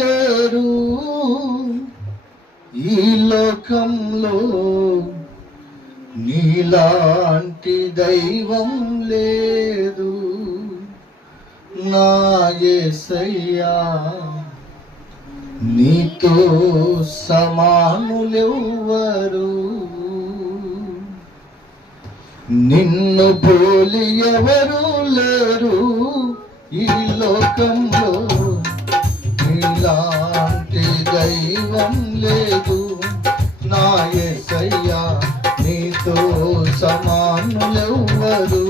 లేరు ఈ లోకంలో, నీలాంటి దైవం లేదు నా యేసయ్యా. నీతో సమానులెవ్వరు, నిన్ను పోలి ఎవరు లేరు ఈ లోకంలో, నీలాంటి దైవం లేదు నా యేసయ్యా. నీతో సమానులెవ్వరు,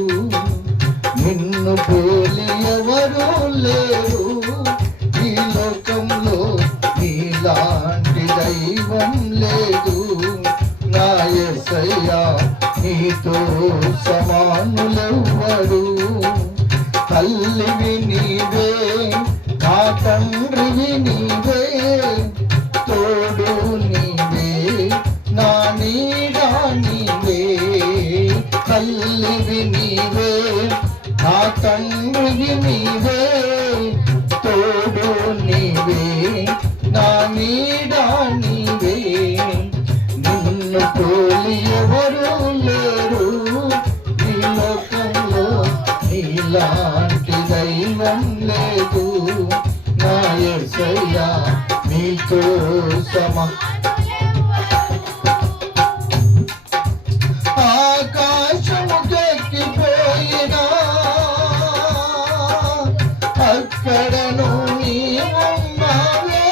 నిన్ను పోలి ఎవరు లేరు ఈ లోకంలో, నీలాంటి దైవం లేదు నా యేసయ్యా. నీతో సమానులెవ్వరు. తల్లివి నీవే, నా తండ్రివి నీవే, తోడు నీవే, నా నీడ నీవే. తల్లివి నీవే, నా తండ్రివి నీవే, తోడు నీవే, నా నీడ నీవే. నిన్ను పోలి ఎవరు లేరు ఈ లోకంలో, నీలాంటి దైవం లేదు నా యేసయ్యా. నీతో ఆకాశముకెక్కిపోయినా అక్కడను నీవున్నావే.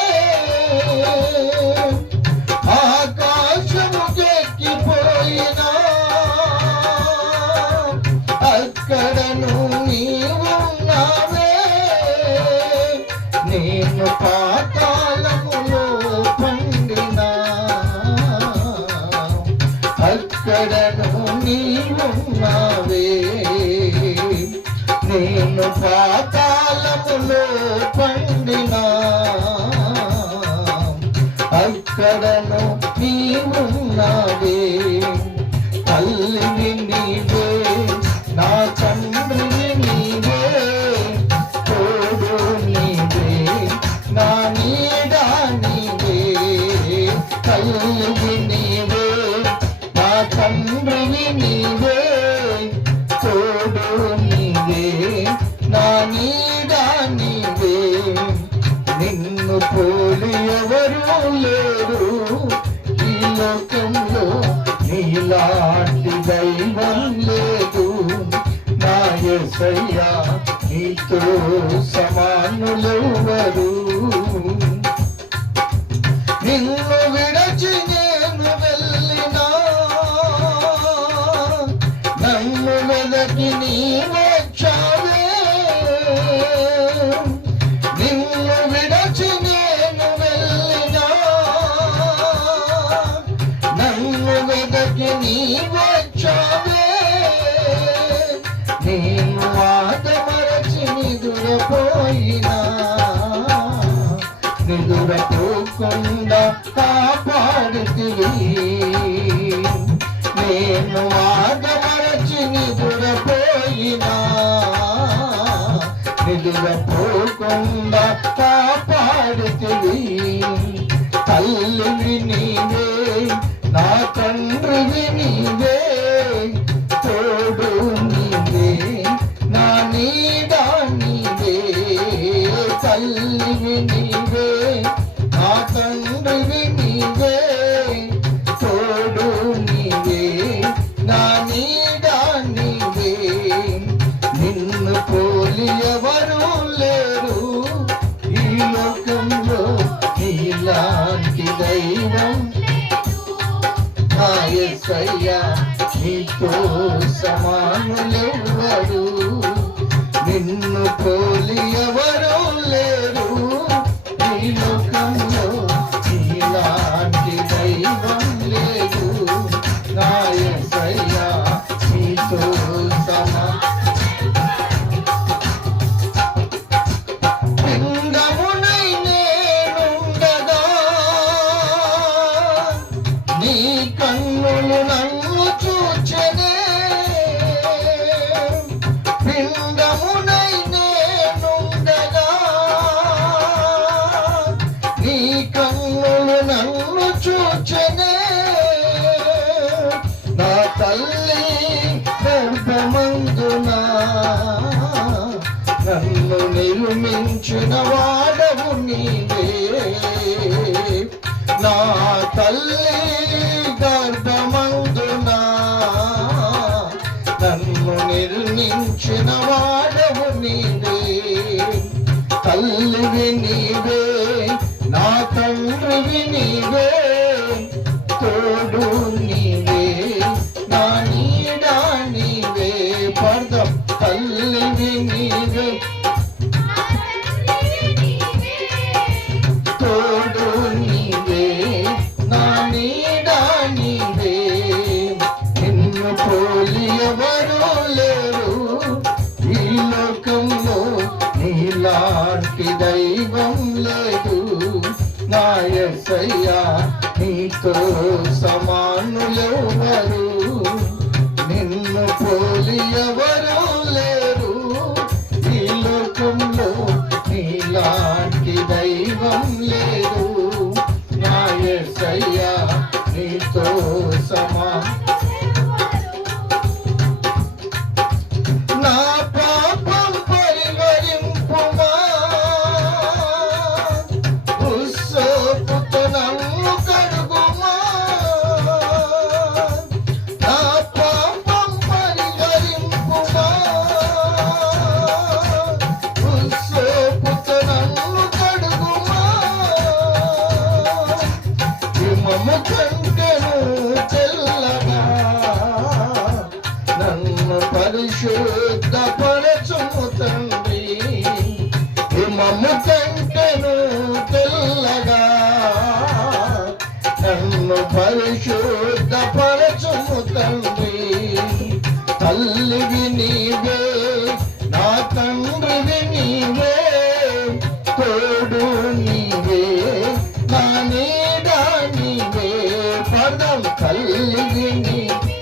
ఆకాశముకెక్కిపోయినా అక్కడను నీవున్నావే. నేను పాతాళములో పండినా అక్కడను నీవున్నావే. నేను పాతాళములో పండినా అక్కడను నీవున్నావే. తల్లివి నీవే, నా తండ్రివి నీవే, తోడు నీవే, నా నీడ నీవే. తల్లివి నీవే, నా తండ్రివి నీవే, తోడు నీవే, నా నీడ నీవే. నిన్ను పోలి ఎవరు లేరు ఈ లోకంలో, నీలాంటి దైవం లేదు నా యేసయ్యా. నీతో సమానులెవ్వరు. నిన్ను విడచి నేను వెళ్ళినా నన్ను వెదకి నీ వచ్చావే. నిన్ను విడచి నేను వెళ్ళినా నన్ను వెదకి నీ వచ్చావే. నేను ఆదమరచి నిదురపోయినా నిదురపోకుండా కాపాడుతివి. నేను ఆదమరచి నిదురపోయినా నిదురపోకుండా కాపాడుతివి. తల్లివి నీవే, నా తండ్రివి నీవే, తోడు నీవే, నా నీడ నీవే. తల్లివి నీవే, నా తండ్రివి నీవే, తోడు నీవే, నా నీడ నీవే. నిన్ను పోలి ఎవరు లేరు ఈ లోకంలో, నీలాంటి దైవం నా యేసయ్యా. నీతో సమానులెవ్వరు. నిన్ను పోలి ఎవరు లేరు ఈ లోకంలో, నీలాంటి దైవం లేదు నా యేసయ్యా. నీతో పిండమునై నేనుండగా నీ కన్నులు నన్ను చూచెనే. పిండమునై నేనుండగా జన్మించిన వాడవు నీవే. నా తల్లి గర్భమందునా నన్ను నిర్మించిన వాడవు నీవే. తల్లివి నీవే, నా తండ్రివి నీవే, తోడు నీవే, నా నీడ నీవే. పర్దం తల్లివి నీవే, తోడు నీవే, నా నీడ నీవే. నిన్ను పోలి ఎవరు లేరు ఈ లోకంలో, నీలాంటి దైవం లేదు. నా యేసయ్యా నీతో సమానులెవరు, నిన్ను పోలి ఎవరు లేరు ఈ లోకంలో, నీలాంటి దైవం లేదు. నా యేసయ్యా నీతో నా పాపం పరిహరింపుమా, ఉస్సోపుతో నన్ను కడుగుమా. నా పాపం పరిహరింపుమా, ఉస్సోపుతో నన్ను కడుగుమా. హిమము కంటెను తెల్లగా నన్ను పరిశుద్ధపరచుము తండ్రి. హిమము కంటెను తెల్లగా నన్ను పరిశుద్ధపరచుము తండ్రి. తల్లివి నీవే, నా తండ్రివి నీవే, తోడు నీవే, నా నీడ నీవే. పదం తల్లివి నీవే,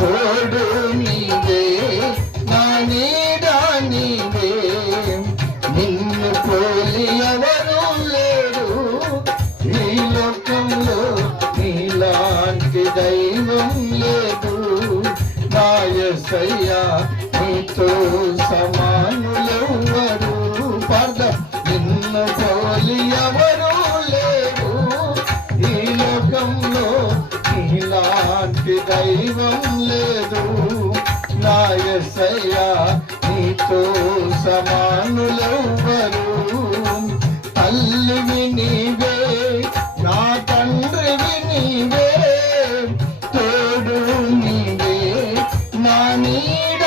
తోడు నీవే, నా నీడ నీవే. నిన్ను పోలి ఎవరు లేరు ఈ లోకంలో, నీలాంటి దైవం లేదు. నా యేసయ్యా నీతో సమానులెవరు. పర్దం నిన్ను పోలి ఎవరు లేరు ఈ లోకంలో, నీలాంటి దైవం లేదు. నా యేసయ్యా నీతో సమానులెవరు. తల్లివి నీవే, నా తండ్రివి నీవే, తోడు నీవే, నా నీడ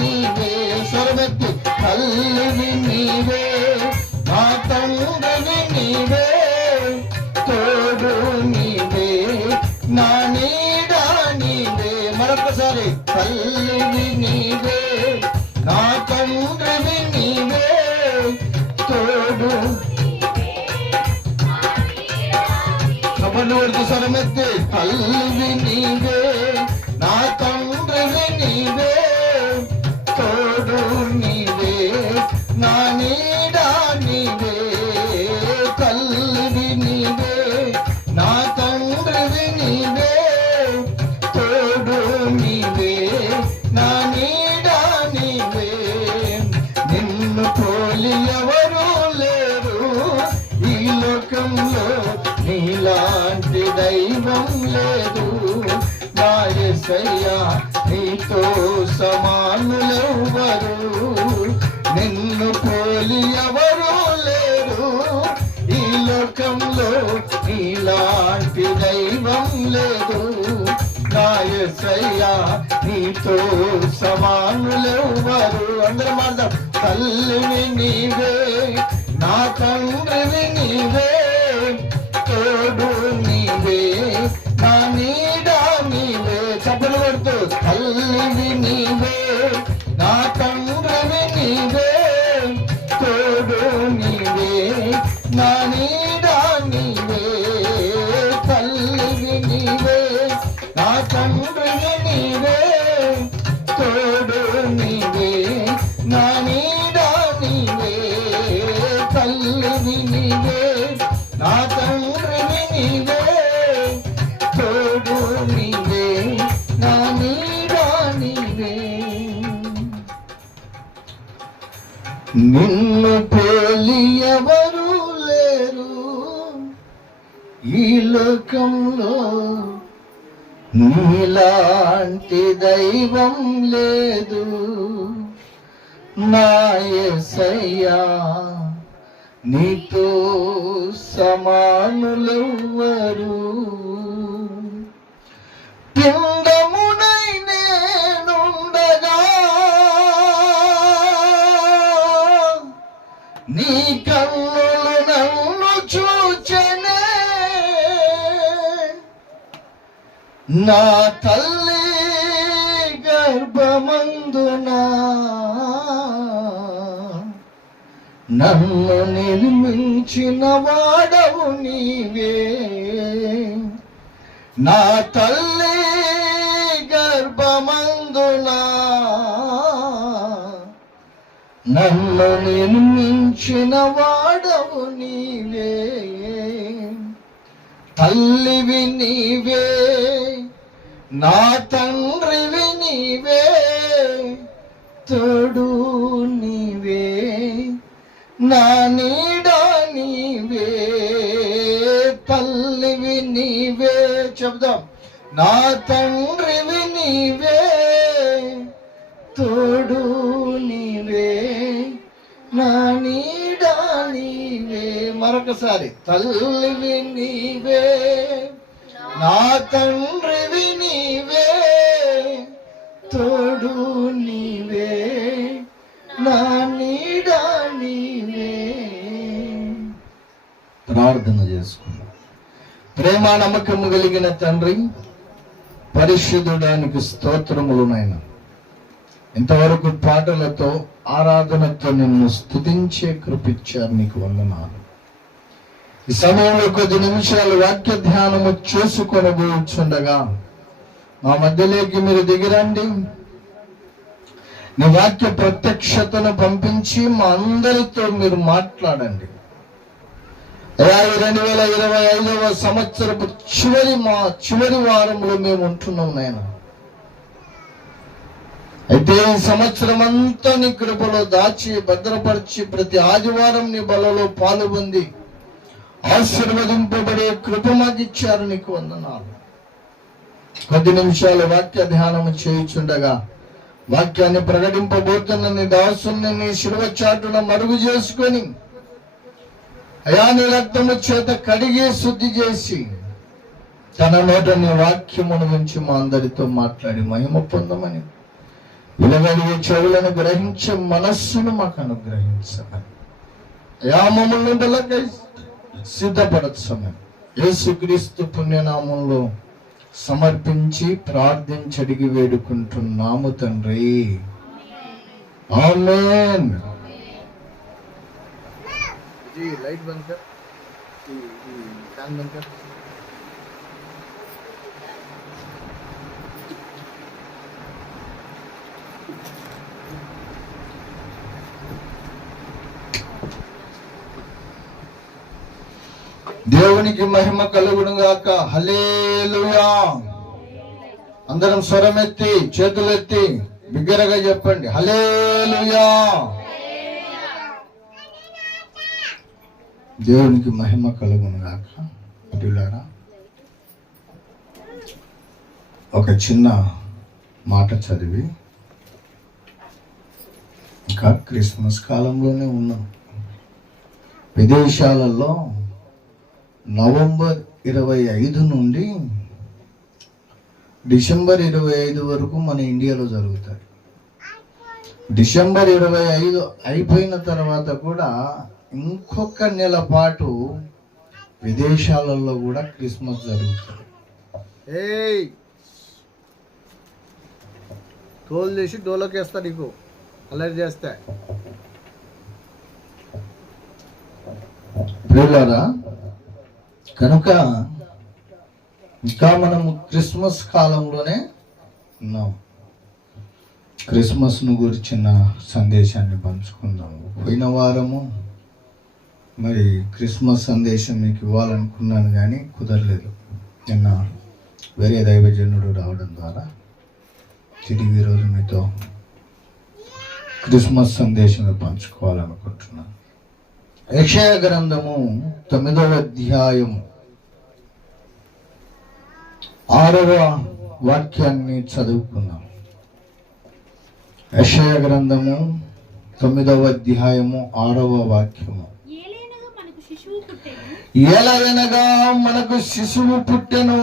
నీవే. స్వరమెత్తి తల్లివి నీవే, నా తండ్రివి నీవే, తోడు నీవే, నా నీడ నీవే. మరొకసారి తల్లివి నీవే, నా తండ్రివి నీవే, తోడు. కబడ్డీ కొడుతూ స్వరమెత్తి తల్లివి నీవే, నా తండ్రివి నీవే, తోడు నీవే, నా నీడ నీవే. తల్లివి నీవే, నా తండ్రివి నీవే, తోడు నీవే, నా నీడ నీవే. నిన్ను పోలి ఎవరు లేరు ఈ లోకంలో, నీలాంటి దైవం లేదు. నా యేసయ్యా నీతో సమానులెవరు, నిన్ను పోలి ఎవరు లేరు ఈ లోకంలో, నీలాంటి దైవం లేదు. నా యేసయ్యా నీతో సమానులెవరు. అందరం మాట్లాడదాం. తల్లివి నీవే, నా తండ్రివి నీవే, తోడు నీవే, నా నీడ నీవే. చప్పలు కొడుతూ తల్లివి నీవే, నా తండ్రివి నీవే, తోడు నీవే, నా నీడ నీవే. తల్లివి నీవే, నా తండ్రివి నీవే, తోడు నీవే, నా నీడ నీవే. తల్లివి నిన్ను పోలి ఎవరు లేరు ఈ లోకంలో, నీలాంటి దైవం లేదు నా యేసయ్యా, నీతో సమానులెవ్వరు. పిండమునై నేనుండగా నీ కన్నులు నన్ను చూచెనే, నా తల్లి గర్భమందునా నన్ను నిర్మించిన వాడవు నీవే, నా తల్లి గర్భమందునా నన్ను నిర్మించిన వాడవు నీవే. తల్లివి నీవే, నా తండ్రివి నీవే, తోడు నీవే, నా నీడ నీవే. తల్లివి నీవే, చెప్దాం. నా తండ్రివి నీవే, తోడు నీవే, నా నీడ నీవే. మరొకసారి. తల్లివి నీవే, నా తండ్రివి నీవే, తోడు నీవే, నా నీడ నీవే. ప్రార్థన చేసుకున్నాం. ప్రేమ నమ్మకము కలిగిన తండ్రి, పరిశుద్ధుడానికి స్తోత్రములు నాయన. ఇంతవరకు పాటలతో ఆరాధనతో నిన్ను స్తుతించే కృపిచ్చారు, నీకు వందనాలు. ఈ సమయంలో కొద్ది నిమిషాలు వాక్య ధ్యానము చేసుకొని కూర్చుండగా మా మధ్యలోకి మీరు దిగిరండి. నీ వాక్య ప్రత్యక్షతను పంపించి మా అందరితో మీరు మాట్లాడండి. 2025వ సంవత్సరపు చివరి వారంలో మేము ఉంటున్నాం నాయన. అయితే ఈ సంవత్సరం అంతా నీ కృపలో దాచి భద్రపరిచి ప్రతి ఆదివారం నీ బలలో పాల్గొంది ఆశీర్వదింపబడే కృప మాకు ఇచ్చారు, నీకు వందనాలు. కొద్ది నిమిషాలు వాక్య ధ్యానం చేయుచుండగా వాక్యాన్ని ప్రకటింపబోతున్న నీ దాసుని నీ శిలువ చాటున మరుగు చేసుకొని అయా నీ రక్తము చేత కడిగి శుద్ధి చేసి తన నోట నీ వాక్యమును నుంచి మా అందరితో మాట్లాడి మహిమ పొందమని, వినగలిగే చెవులను గ్రహించే మనస్సును మాకు అనుగ్రహించమని, అయా మమ్మల్ని బలకై సిద్ధపరచమని యేసుక్రీస్తు పుణ్యనామంలో సమర్పించి ప్రార్థించడిగి వేడుకుంటున్నాము తండ్రి. ఆమేన్. లైట్ బంద్ కర్, ఫ్యాన్ బంద్ కర్. దేవునికి మహిమ కలుగును గాక. హల్లెలూయా. అందరం స్వరమెత్తి చేతులెత్తి బిగ్గరగా చెప్పండి, హల్లెలూయా. దేవునికి మహిమ కలుగును గాక. అటులారా, ఒక చిన్న మాట చదివి, ఇంకా క్రిస్మస్ కాలంలోనే ఉన్నాం. విదేశాలలో నవంబర్ 25 నుండి డిసెంబర్ 25 వరకు మన ఇండియాలో జరుగుతాయి. డిసెంబర్ 25 అయిపోయిన తర్వాత కూడా ఇంకొక నెల పాటు విదేశాలలో కూడా క్రిస్మస్ జరుగుతుంది. తోలు చేసి డోలోకేస్తా, నీకు అలర్ట్ చేస్తే. ప్రియులారా, కనుక ఇంకా మనము క్రిస్మస్ కాలంలోనే ఉన్నాం. క్రిస్మస్ను గురించిన సందేశాన్ని పంచుకుందాము. పోయిన వారము మరి క్రిస్మస్ సందేశం మీకు ఇవ్వాలనుకున్నాను కానీ కుదరలేదు. నిన్న వేరే దైవజనుడు రావడం ద్వారా తిరిగి ఈరోజు మీతో క్రిస్మస్ సందేశం పంచుకోవాలనుకుంటున్నాను. యెషయా గ్రంథము 9వ అధ్యాయము 6వ వాక్యాన్ని చదువుకుందాం. యెషయా గ్రంథము 9వ అధ్యాయము 6వ వాక్యము. ఏలయనగా మనకు శిశువు పుట్టెను,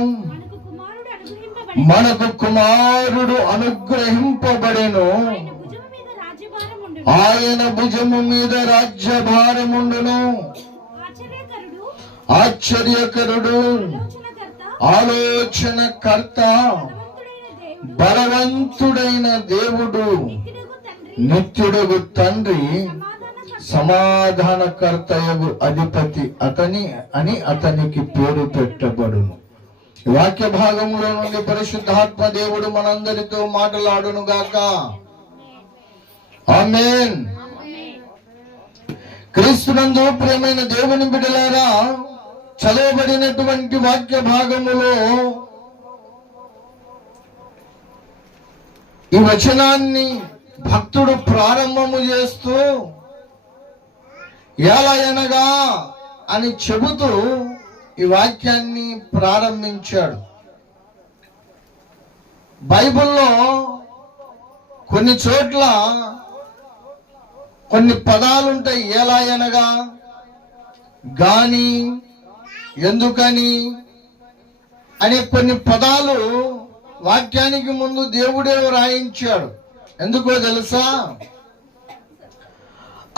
మనకు కుమారుడు అనుగ్రహింపబడెను, ఆయన భుజము మీద రాజ్యభారముండును. ఆశ్చర్యకరుడు, ఆలోచనకర్త, బలవంతుడైన దేవుడు, నిత్యుడగు తండ్రి, సమాధానకర్తయగు అధిపతి అతనికి పేరు పెట్టబడును. వాక్య భాగంలో నుండి పరిశుద్ధాత్మ దేవుడు మనందరితో మాట్లాడును గాక. ఆమేన్. క్రీస్తునందు ప్రియమైన దేవుని బిడ్డలారా, చదవబడినటువంటి వాక్య భాగములో ఈ వచనాన్ని భక్తుడు ప్రారంభము చేస్తూ ఎలాగనగా అని చెబుతూ ఈ వాక్యాన్ని ప్రారంభించాడు. బైబిల్లో కొన్ని చోట్ల కొన్ని పదాలుంటాయి. ఎలాగనగా, గాని, ఎందుకని అనే కొన్ని పదాలు వాక్యానికి ముందు దేవుడే రాయించాడు. ఎందుకో తెలుసా?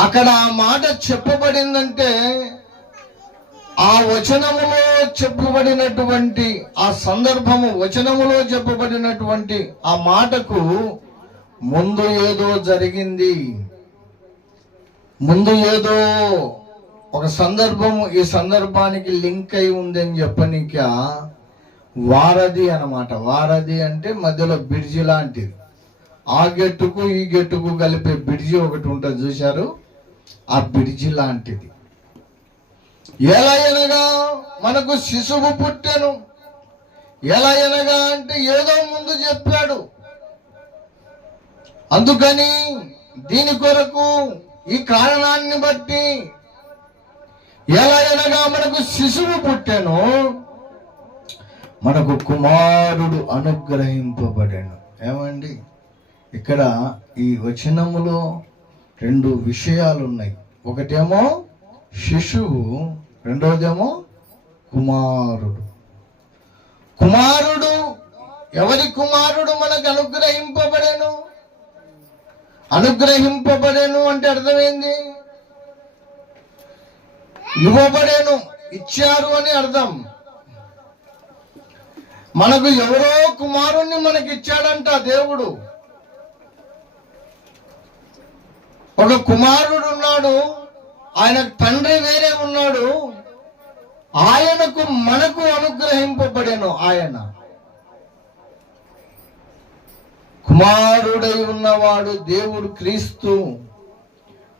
అక్కడ ఆ మాట చెప్పబడిందంటే ఆ వచనములో చెప్పబడినటువంటి ఆ సందర్భము, వచనములో చెప్పబడినటువంటి ఆ మాటకు ముందు ఏదో జరిగింది, ముందు ఏదో ఒక సందర్భము ఈ సందర్భానికి లింక్ అయి ఉందని చెప్పనిక వారధి అన్నమాట. వారధి అంటే మధ్యలో బ్రిడ్జి లాంటిది. ఆ గెట్టుకు ఈ గెట్టుకు కలిపే బ్రిడ్జి ఒకటి ఉంటుంది, చూశారు? ఆ బ్రిడ్జి లాంటిది. ఎలా అనగా మనకు శిశువు పుట్టెను. ఎలా అనగా అంటే ఏదో ముందు చెప్పాడు. అందుకని దీని కొరకు ఈ కారణాన్ని బట్టి ఎలా అనగా మనకు శిశువు పుట్టెను, మనకు కుమారుడు అనుగ్రహింపబడెను. ఏమండి, ఇక్కడ ఈ వచనములో రెండు విషయాలు ఉన్నాయి. ఒకటేమో శిశువు, రెండోదేమో కుమారుడు. కుమారుడు, ఎవరి కుమారుడు మనకు అనుగ్రహింపబడెను? అనుగ్రహింపబడెను అంటే అర్థమైంది, ఇవ్వబడేను, ఇచ్చారు అని అర్థం. మనకు ఎవరో కుమారుణ్ణి మనకి ఇచ్చాడంట దేవుడు. ఒక కుమారుడు ఉన్నాడు, ఆయన తండ్రి వేరే ఉన్నాడు. ఆయనకు మనకు అనుగ్రహింపబడెను. ఆయన కుమారుడై ఉన్నవాడు దేవుడు క్రీస్తు,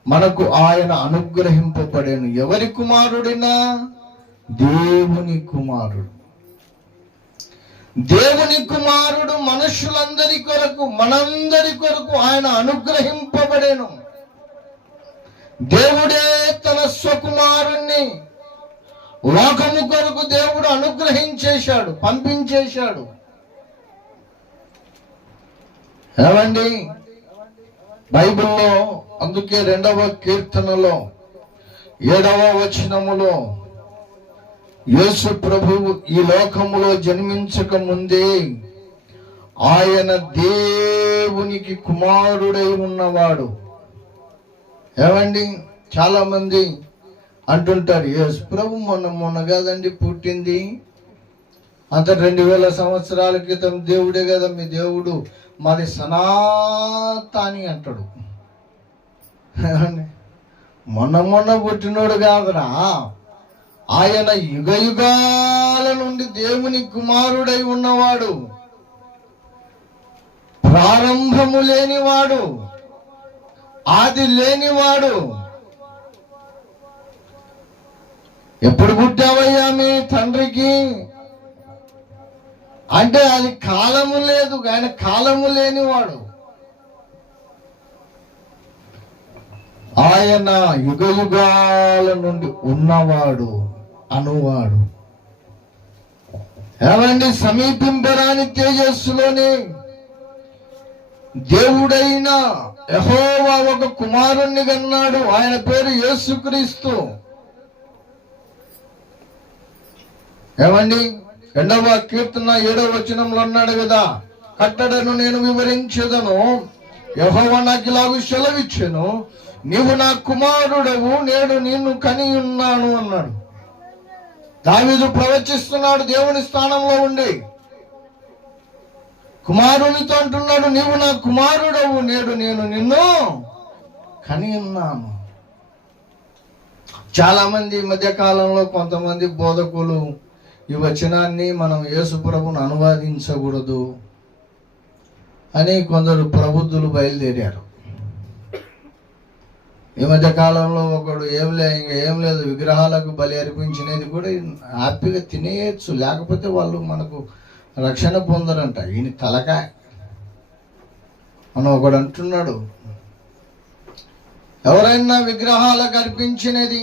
మనకు ఆయన అనుగ్రహింపబడెను. ఎవరి కుమారుడినా? దేవుని కుమారుడు. దేవుని కుమారుడు మనుషులందరి కొరకు, మనందరి కొరకు ఆయన అనుగ్రహింపబడెను. దేవుడే తన స్వకుమారుణ్ణి లోకము కొరకు దేవుడు అనుగ్రహించేశాడు, పంపించేశాడు. ఏమండి, బైబిల్లో అందుకే 2వ కీర్తనలో 7వ వచనములో యేసు ప్రభువు ఈ లోకములో జన్మించక ముందే ఆయన దేవునికి కుమారుడై ఉన్నవాడు. ఏమండి, చాలా మంది అంటుంటారు, యేసు ప్రభు మొన్న కాదండి పుట్టింది, అంత 2000 సంవత్సరాల క్రితం దేవుడే కదా మీ దేవుడు, మాది సనాతని అంటాడు. మొన్న పుట్టినోడు కాదురా, ఆయన యుగ యుగాల నుండి దేవుని కుమారుడై ఉన్నవాడు, ప్రారంభము లేనివాడు, ఆది లేనివాడు. ఎప్పుడు పుట్టావయ్యా మీ తండ్రికి అంటే అది కాలము లేదు, ఆయన కాలము లేనివాడు. ఆయన యుగ యుగాల నుండి ఉన్నవాడు అనువాడు. ఏమండి, సమీపింపరాని తేజస్సులోనే దేవుడైన యెహోవా ఒక కుమారుణ్ణి కన్నాడు. ఆయన పేరు యేసుక్రీస్తు. ఏమండి, 2వ కీర్తన 7వ వచనంలో అన్నాడు కదా, కట్టడను నేను వివరించేదను, యెహోవా నాకు ఇలాగూ సెలవిచ్చెను, నీవు నా కుమారుడవు, నేను నిన్ను కని ఉన్నాను అన్నాడు. దావీదు ప్రవచిస్తున్నాడు దేవుని స్థానంలో ఉండి. కుమారునితో అంటున్నాడు, నీవు నా కుమారుడవు, నేడు నేను నిన్ను కని ఉన్నాను. చాలా మంది ఈ మధ్య కాలంలో కొంతమంది బోధకులు ఈ వచనాన్ని మనం యేసు ప్రభువును అనువాదించకూడదు అని కొందరు ప్రబుద్ధులు బయలుదేరారు. ఈ మధ్య కాలంలో ఒకడు ఏం లేదు విగ్రహాలకు బలి అర్పించినది కూడా హ్యాపీగా తినేయచ్చు, లేకపోతే వాళ్ళు మనకు రక్షణ పొందరంట. ఈయన తలకాయ. మనం ఒకడు అంటున్నాడు, ఎవరైనా విగ్రహాలకు అర్పించినది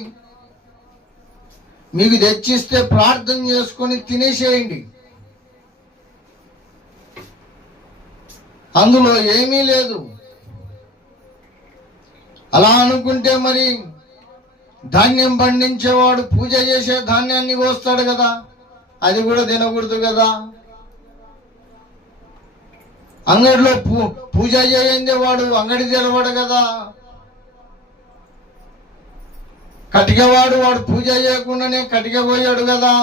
మీకు తెచ్చిస్తే ప్రార్థన చేసుకొని తినేసేయండి, అందులో ఏమీ లేదు. అలా అనుకుంటే మరి ధాన్యం పండించేవాడు పూజ చేసే ధాన్యాన్ని కోస్తాడు కదా, అది కూడా తినకూడదు కదా. అంగడిలో పూజ చేయండి వాడు అంగడి తెరవాడు కదా. కటికవాడు వాడు పూజ చేయకుండానే కటిక పోయాడు కదా.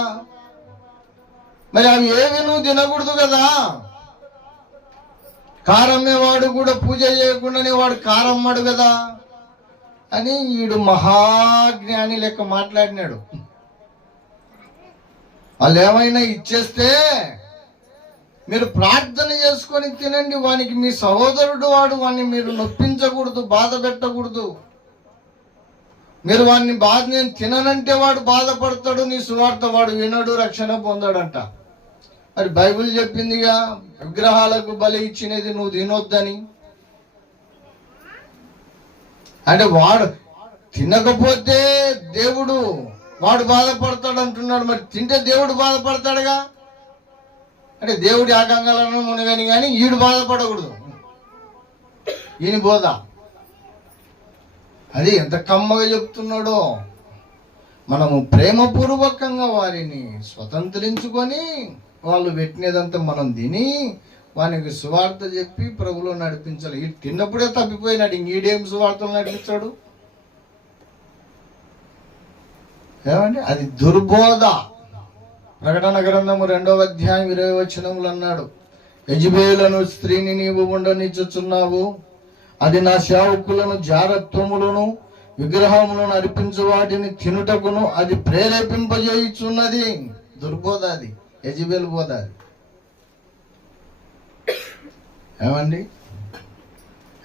మరి అవి ఏవి నువ్వు తినకూడదు కదా. కారమ్మే వాడు కూడా పూజ చేయకుండానే వాడు కారమ్మాడు కదా అని వీడు మహాజ్ఞాని లెక్క మాట్లాడినాడు. వాళ్ళు ఏమైనా ఇచ్చేస్తే మీరు ప్రార్థన చేసుకొని తినండి, వానికి మీ సహోదరుడు వాడు, వాడిని మీరు నొప్పించకూడదు, బాధ పెట్టకూడదు. మీరు వాడిని నేను తిననంటే వాడు బాధపడతాడు, నీ సువార్త వాడు వినడు, రక్షణ పొందాడంట. మరి బైబిల్ చెప్పిందిగా విగ్రహాలకు బలి ఇచ్చినది నువ్వు తినొద్దని. అంటే వాడు తినకపోతే దేవుడు వాడు బాధపడతాడు అంటున్నాడు. మరి తింటే దేవుడు బాధపడతాడుగా. అంటే దేవుడి ఆకంగాలను మునగని కానీ ఈడు బాధపడకూడదు. ఈయన బోధ అది ఎంత కమ్మగా చెప్తున్నాడో. మనము ప్రేమపూర్వకంగా వారిని స్వతంత్రించుకొని వాళ్ళు పెట్టినదంతా మనం తిని వానికి సువార్త చెప్పి ప్రభులో నడిపించాలి. ఈ తిన్నప్పుడే తప్పిపోయినాడు, ఇంకేం సువార్తలు నడిపించాడు. ఏమండి, అది దుర్బోధ. ప్రకటన గ్రంథము 2వ అధ్యాయం 20వ వచనములు అన్నాడు, యెజబెలను స్త్రీని నీవు ఉండనిచ్చుచున్నావు, అది నా సేవకులను జారత్వములను విగ్రహములను అర్పించు వాటిని తినుటకును అది ప్రేరేపింపజేయుచున్నది. దుర్బోధ అది, యెజబెలు బోధ అది. ఏమండి,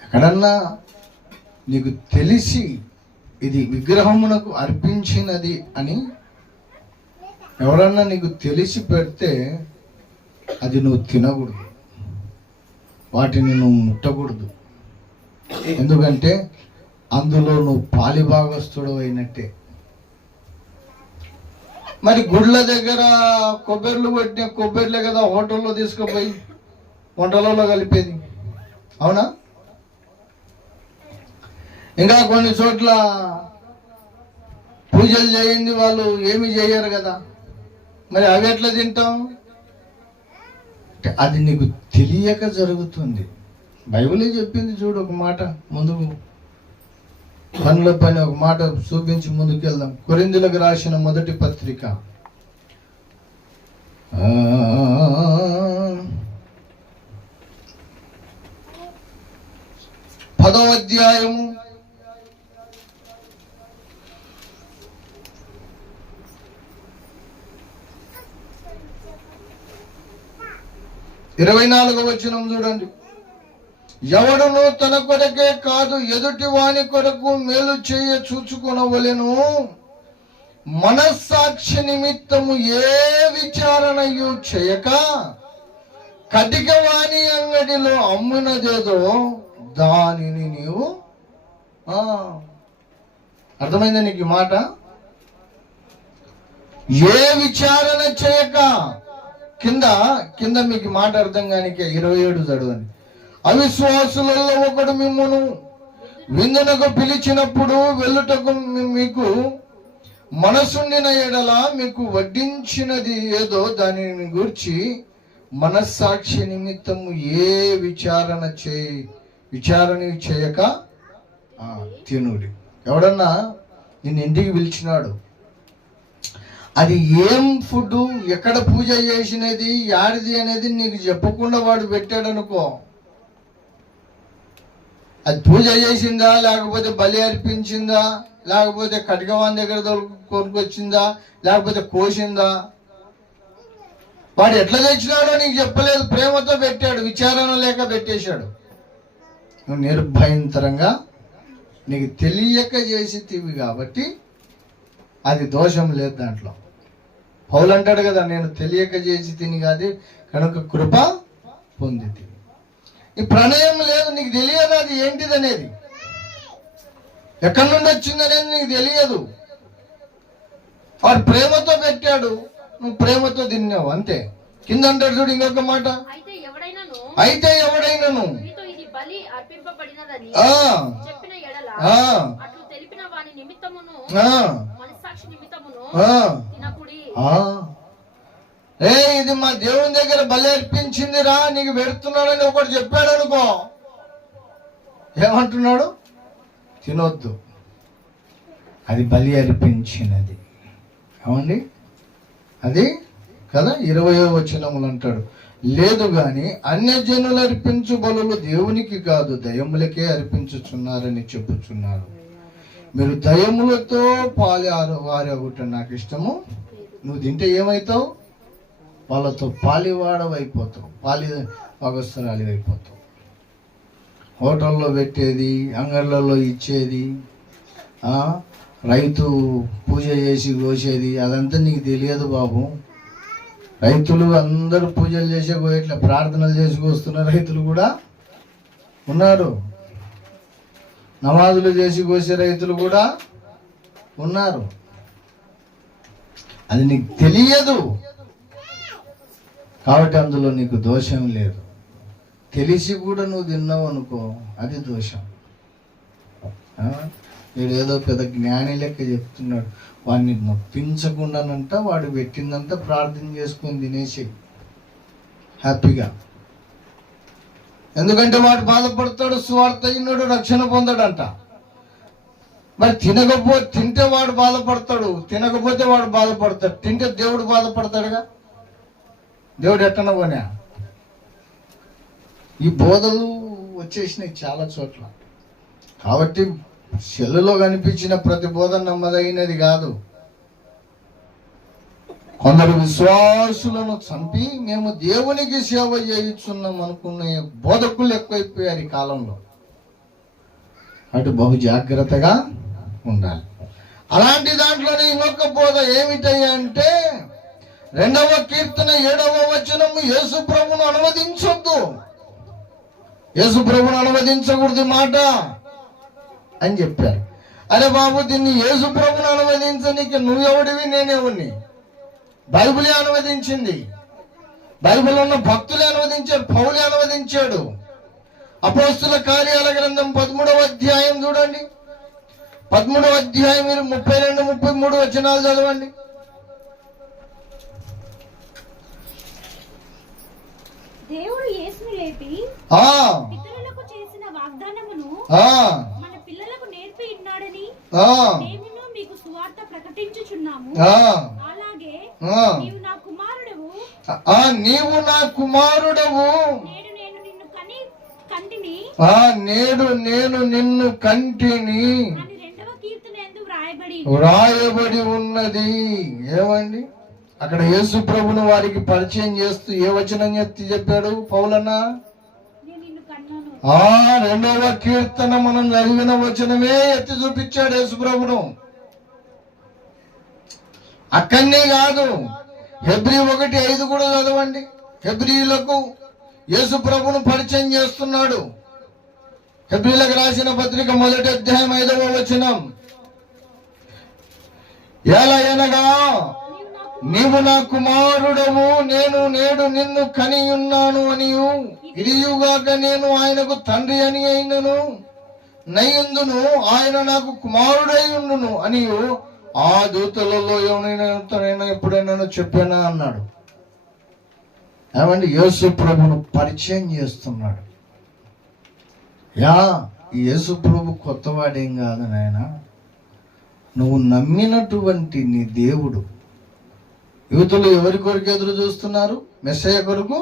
ఎక్కడన్నా నీకు తెలిసి ఇది విగ్రహమునకు అర్పించినది అని ఎవరన్నా నీకు తెలిసి పెడితే అది నువ్వు తినకూడదు, వాటిని నువ్వు ముట్టకూడదు. ఎందుకంటే అందులో నువ్వు పాలిభాగస్తుడు అయినట్టే. మరి గుడ్ల దగ్గర కొబ్బరిలు కొట్టిన కొబ్బరిలే కదా హోటల్లో తీసుకుపోయి వంటలలో కలిపేది, అవునా? ఇంకా కొన్ని చోట్ల పూజలు చేయింది వాళ్ళు ఏమి చేయరు కదా, మరి అవి ఎట్లా తింటాం? అది నీకు తెలియక జరుగుతుంది. బైబిలే చెప్పింది చూడు, ఒక మాట ముందుకు పనిలో పని ఒక మాట చూపించి ముందుకు వెళ్దాం. కొరింథీయులకు రాసిన మొదటి పత్రిక 10వ అధ్యాయము 24వ వచనం చూడండి. ఎవడును తన కొరకే కాదు ఎదుటి వాని కొరకు మేలు చేయ చూచుకొనవలెను, మనస్సాక్షి నిమిత్తము ఏ విచారణయు చేయక కటిక వాని అంగడిలో అమ్మునదేదో దానిని నీవు అర్థమైందా నీకు ఈ మాట? ఏ విచారణ చేయక, కింద మీకు మాట అర్థం కానిక 27 చదవండి. అవిశ్వాసులలో ఒకడు మిమ్మును విందునకు పిలిచినప్పుడు వెళ్ళుటకు మీకు మనసుండిన ఎడల మీకు వడ్డించినది ఏదో దానిని గూర్చి మనస్సాక్షి నిమిత్తము ఏ విచారణ చేయక తినుడి. ఎవడన్నా నిన్ను ఇంటికి పిలిచినాడు, అది ఏం ఫుడ్, ఎక్కడ పూజ చేసినది, యాడిది అనేది నీకు చెప్పకుండా వాడు పెట్టాడు అనుకో, అది పూజ చేసిందా, లేకపోతే బలి అర్పించిందా, లేకపోతే కటికవాన్ దగ్గర కొనుకొచ్చిందా, లేకపోతే కోసిందా, వాడు ఎట్లా తెచ్చినాడో నీకు చెప్పలేదు, ప్రేమతో పెట్టాడు, విచారణ లేక పెట్టేశాడు. నువ్వు నిర్భయంతరంగా నీకు తెలియక చేసి తివి కాబట్టి అది దోషం లేదు దాంట్లో. పౌలు అంటాడు కదా, నేను తెలియక చేసి తిని కాదు కనుక కృప పొంది తిని. ఈ ప్రణయం లేదు, నీకు తెలియదు అది ఏంటిది అనేది, ఎక్కడి నుండి వచ్చింది అనేది నీకు తెలియదు. వాడు ప్రేమతో పెట్టాడు, నువ్వు ప్రేమతో తిన్నావు అంతే. కింద అంటాడు చూడు ఇంకొక మాట, అయితే ఎవడైనాను ఇది మా దేవుని దగ్గర బలి అర్పించిందిరా నీకు పెడుతున్నాడని ఒకటి చెప్పాడు అనుకో, ఏమంటున్నాడు? తినొద్దు, అది బలి అర్పించినది. ఏమండి అది కదా 20వ వచనములు అంటాడు, లేదు గాని అన్యజనులు అర్పించు బలులు దేవునికి కాదు దయములకే అర్పించుచున్నారని చెప్పుచున్నారు. మీరు దయములతో వారి ఒకట నాకు ఇష్టము. నువ్వు తింటే ఏమవుతావు? వాళ్ళతో పాలివాడవైపోతావు, పగస్తరాలు అయిపోతావు. హోటల్లో పెట్టేది, అంగళ్ళలో ఇచ్చేది, రైతు పూజ చేసి కోసేది, అదంతా నీకు తెలియదు బాబు. రైతులు అందరూ పూజలు చేసే ఇట్లా ప్రార్థనలు చేసి వస్తున్న రైతులు కూడా ఉన్నారు, నమాజులు చేసి కోసే రైతులు కూడా ఉన్నారు. అది నీకు తెలియదు కాబట్టి అందులో నీకు దోషం లేదు. తెలిసి కూడా నువ్వు తిన్నావు అనుకో, అది దోషం. వీడు ఏదో పెద్ద జ్ఞాని లెక్క చెప్తున్నాడు, వాడిని నొప్పించకుండానంట వాడు పెట్టిందంతా ప్రార్థన చేసుకొని తినేసి హ్యాపీగా. ఎందుకంటే వాడు బాధపడతాడు, స్వార్థ అయినాడు, రక్షణ పొందాడంట. మరి తింటే వాడు బాధపడతాడు, తినకపోతే వాడు బాధపడతాడు. తింటే దేవుడు బాధపడతాడుగా, దేవుడు ఎట్టన పోనా. ఈ బోధలు వచ్చేసినాయి చాలా చోట్ల. కాబట్టి సెల్లులో కనిపించిన ప్రతి బోధ నమ్మదగినది కాదు. కొందరు విశ్వాసులను చంపి మేము దేవునికి సేవ చేయుచున్నాం అనుకునే బోధకులు ఎక్కువైపోయారు ఈ కాలంలో. అటు బహు జాగ్రత్తగా ఉండాలి. అలాంటి దాంట్లోనే ఇంకొక బోధ ఏమిటయ్యా అంటే 2వ కీర్తన 7వ వచనము, యేసు ప్రభును అనువదించొద్దు, యేసు ప్రభును అనువదించకూడదు మాట అని చెప్పారు. అరే బాబు, దీన్ని యేసు ప్రభును అనువదించనీకి నువ్వెవడివి, నేనెవడిని? బైబిలే అనువదించింది, బైబిల్ ఉన్న భక్తులే అనువదించారు, పౌలే అనువదించాడు. అపోస్తుల కార్యాల గ్రంథం 13వ అధ్యాయం చూడండి, 13వ అధ్యాయం మీరు 32, 33 వచనాలు చదవండి. దేవుడు యేసును లేపి పితరులకు చేసిన వాగ్దానమును మన పిల్లలకు నేర్పి ఉన్నాడని మేము మీకు సువార్త ప్రకటించుచున్నాము. అలాగే నీవు నా కుమారుడవు, నీవు నా కుమారుడవు, నేడు నేను నిన్ను కంటిని, నేడు నేను నిన్ను కంటిని అని 2వ కీర్తన యందు వ్రాయబడి ఉన్నది. ఏమండి అక్కడ యేసు ప్రభును వారికి పరిచయం చేస్తూ ఏ వచనం ఎత్తి చెప్పాడు పౌలన్నా? 2వ కీర్తన మనం చదివిన వచనమే ఎత్తి చూపించాడు యేసు ప్రభును. అక్కడనే కాదు, హెబ్రీ 1:5 కూడా చదవండి. హెబ్రీలకు యేసు ప్రభును పరిచయం చేస్తున్నాడు. హెబ్రీలకు రాసిన పత్రిక 1వ అధ్యాయం 5వ వచనం, ఎలా అనగా నీవు నా కుమారుడవు, నేను నేడు నిన్ను కనియున్నాను అనియు, ఇదియుగాక నేను ఆయనకు తండ్రి అని అయినను నయ్యుందును, ఆయన నాకు కుమారుడై ఉండును అనియు ఆ దూతలలో ఎవరైనా ఎప్పుడైనా చెప్పానా అన్నాడు. ఏమండి, యేసు ప్రభును పరిచయం చేస్తున్నాడు. ఈ యేసు ప్రభు కొత్తవాడేం కాదు నాయన, నువ్వు నమ్మినటువంటి నీ దేవుడు. యూతులు ఎవరి కొరకు ఎదురు చూస్తున్నారు? మెస్సయ్య కొరకు.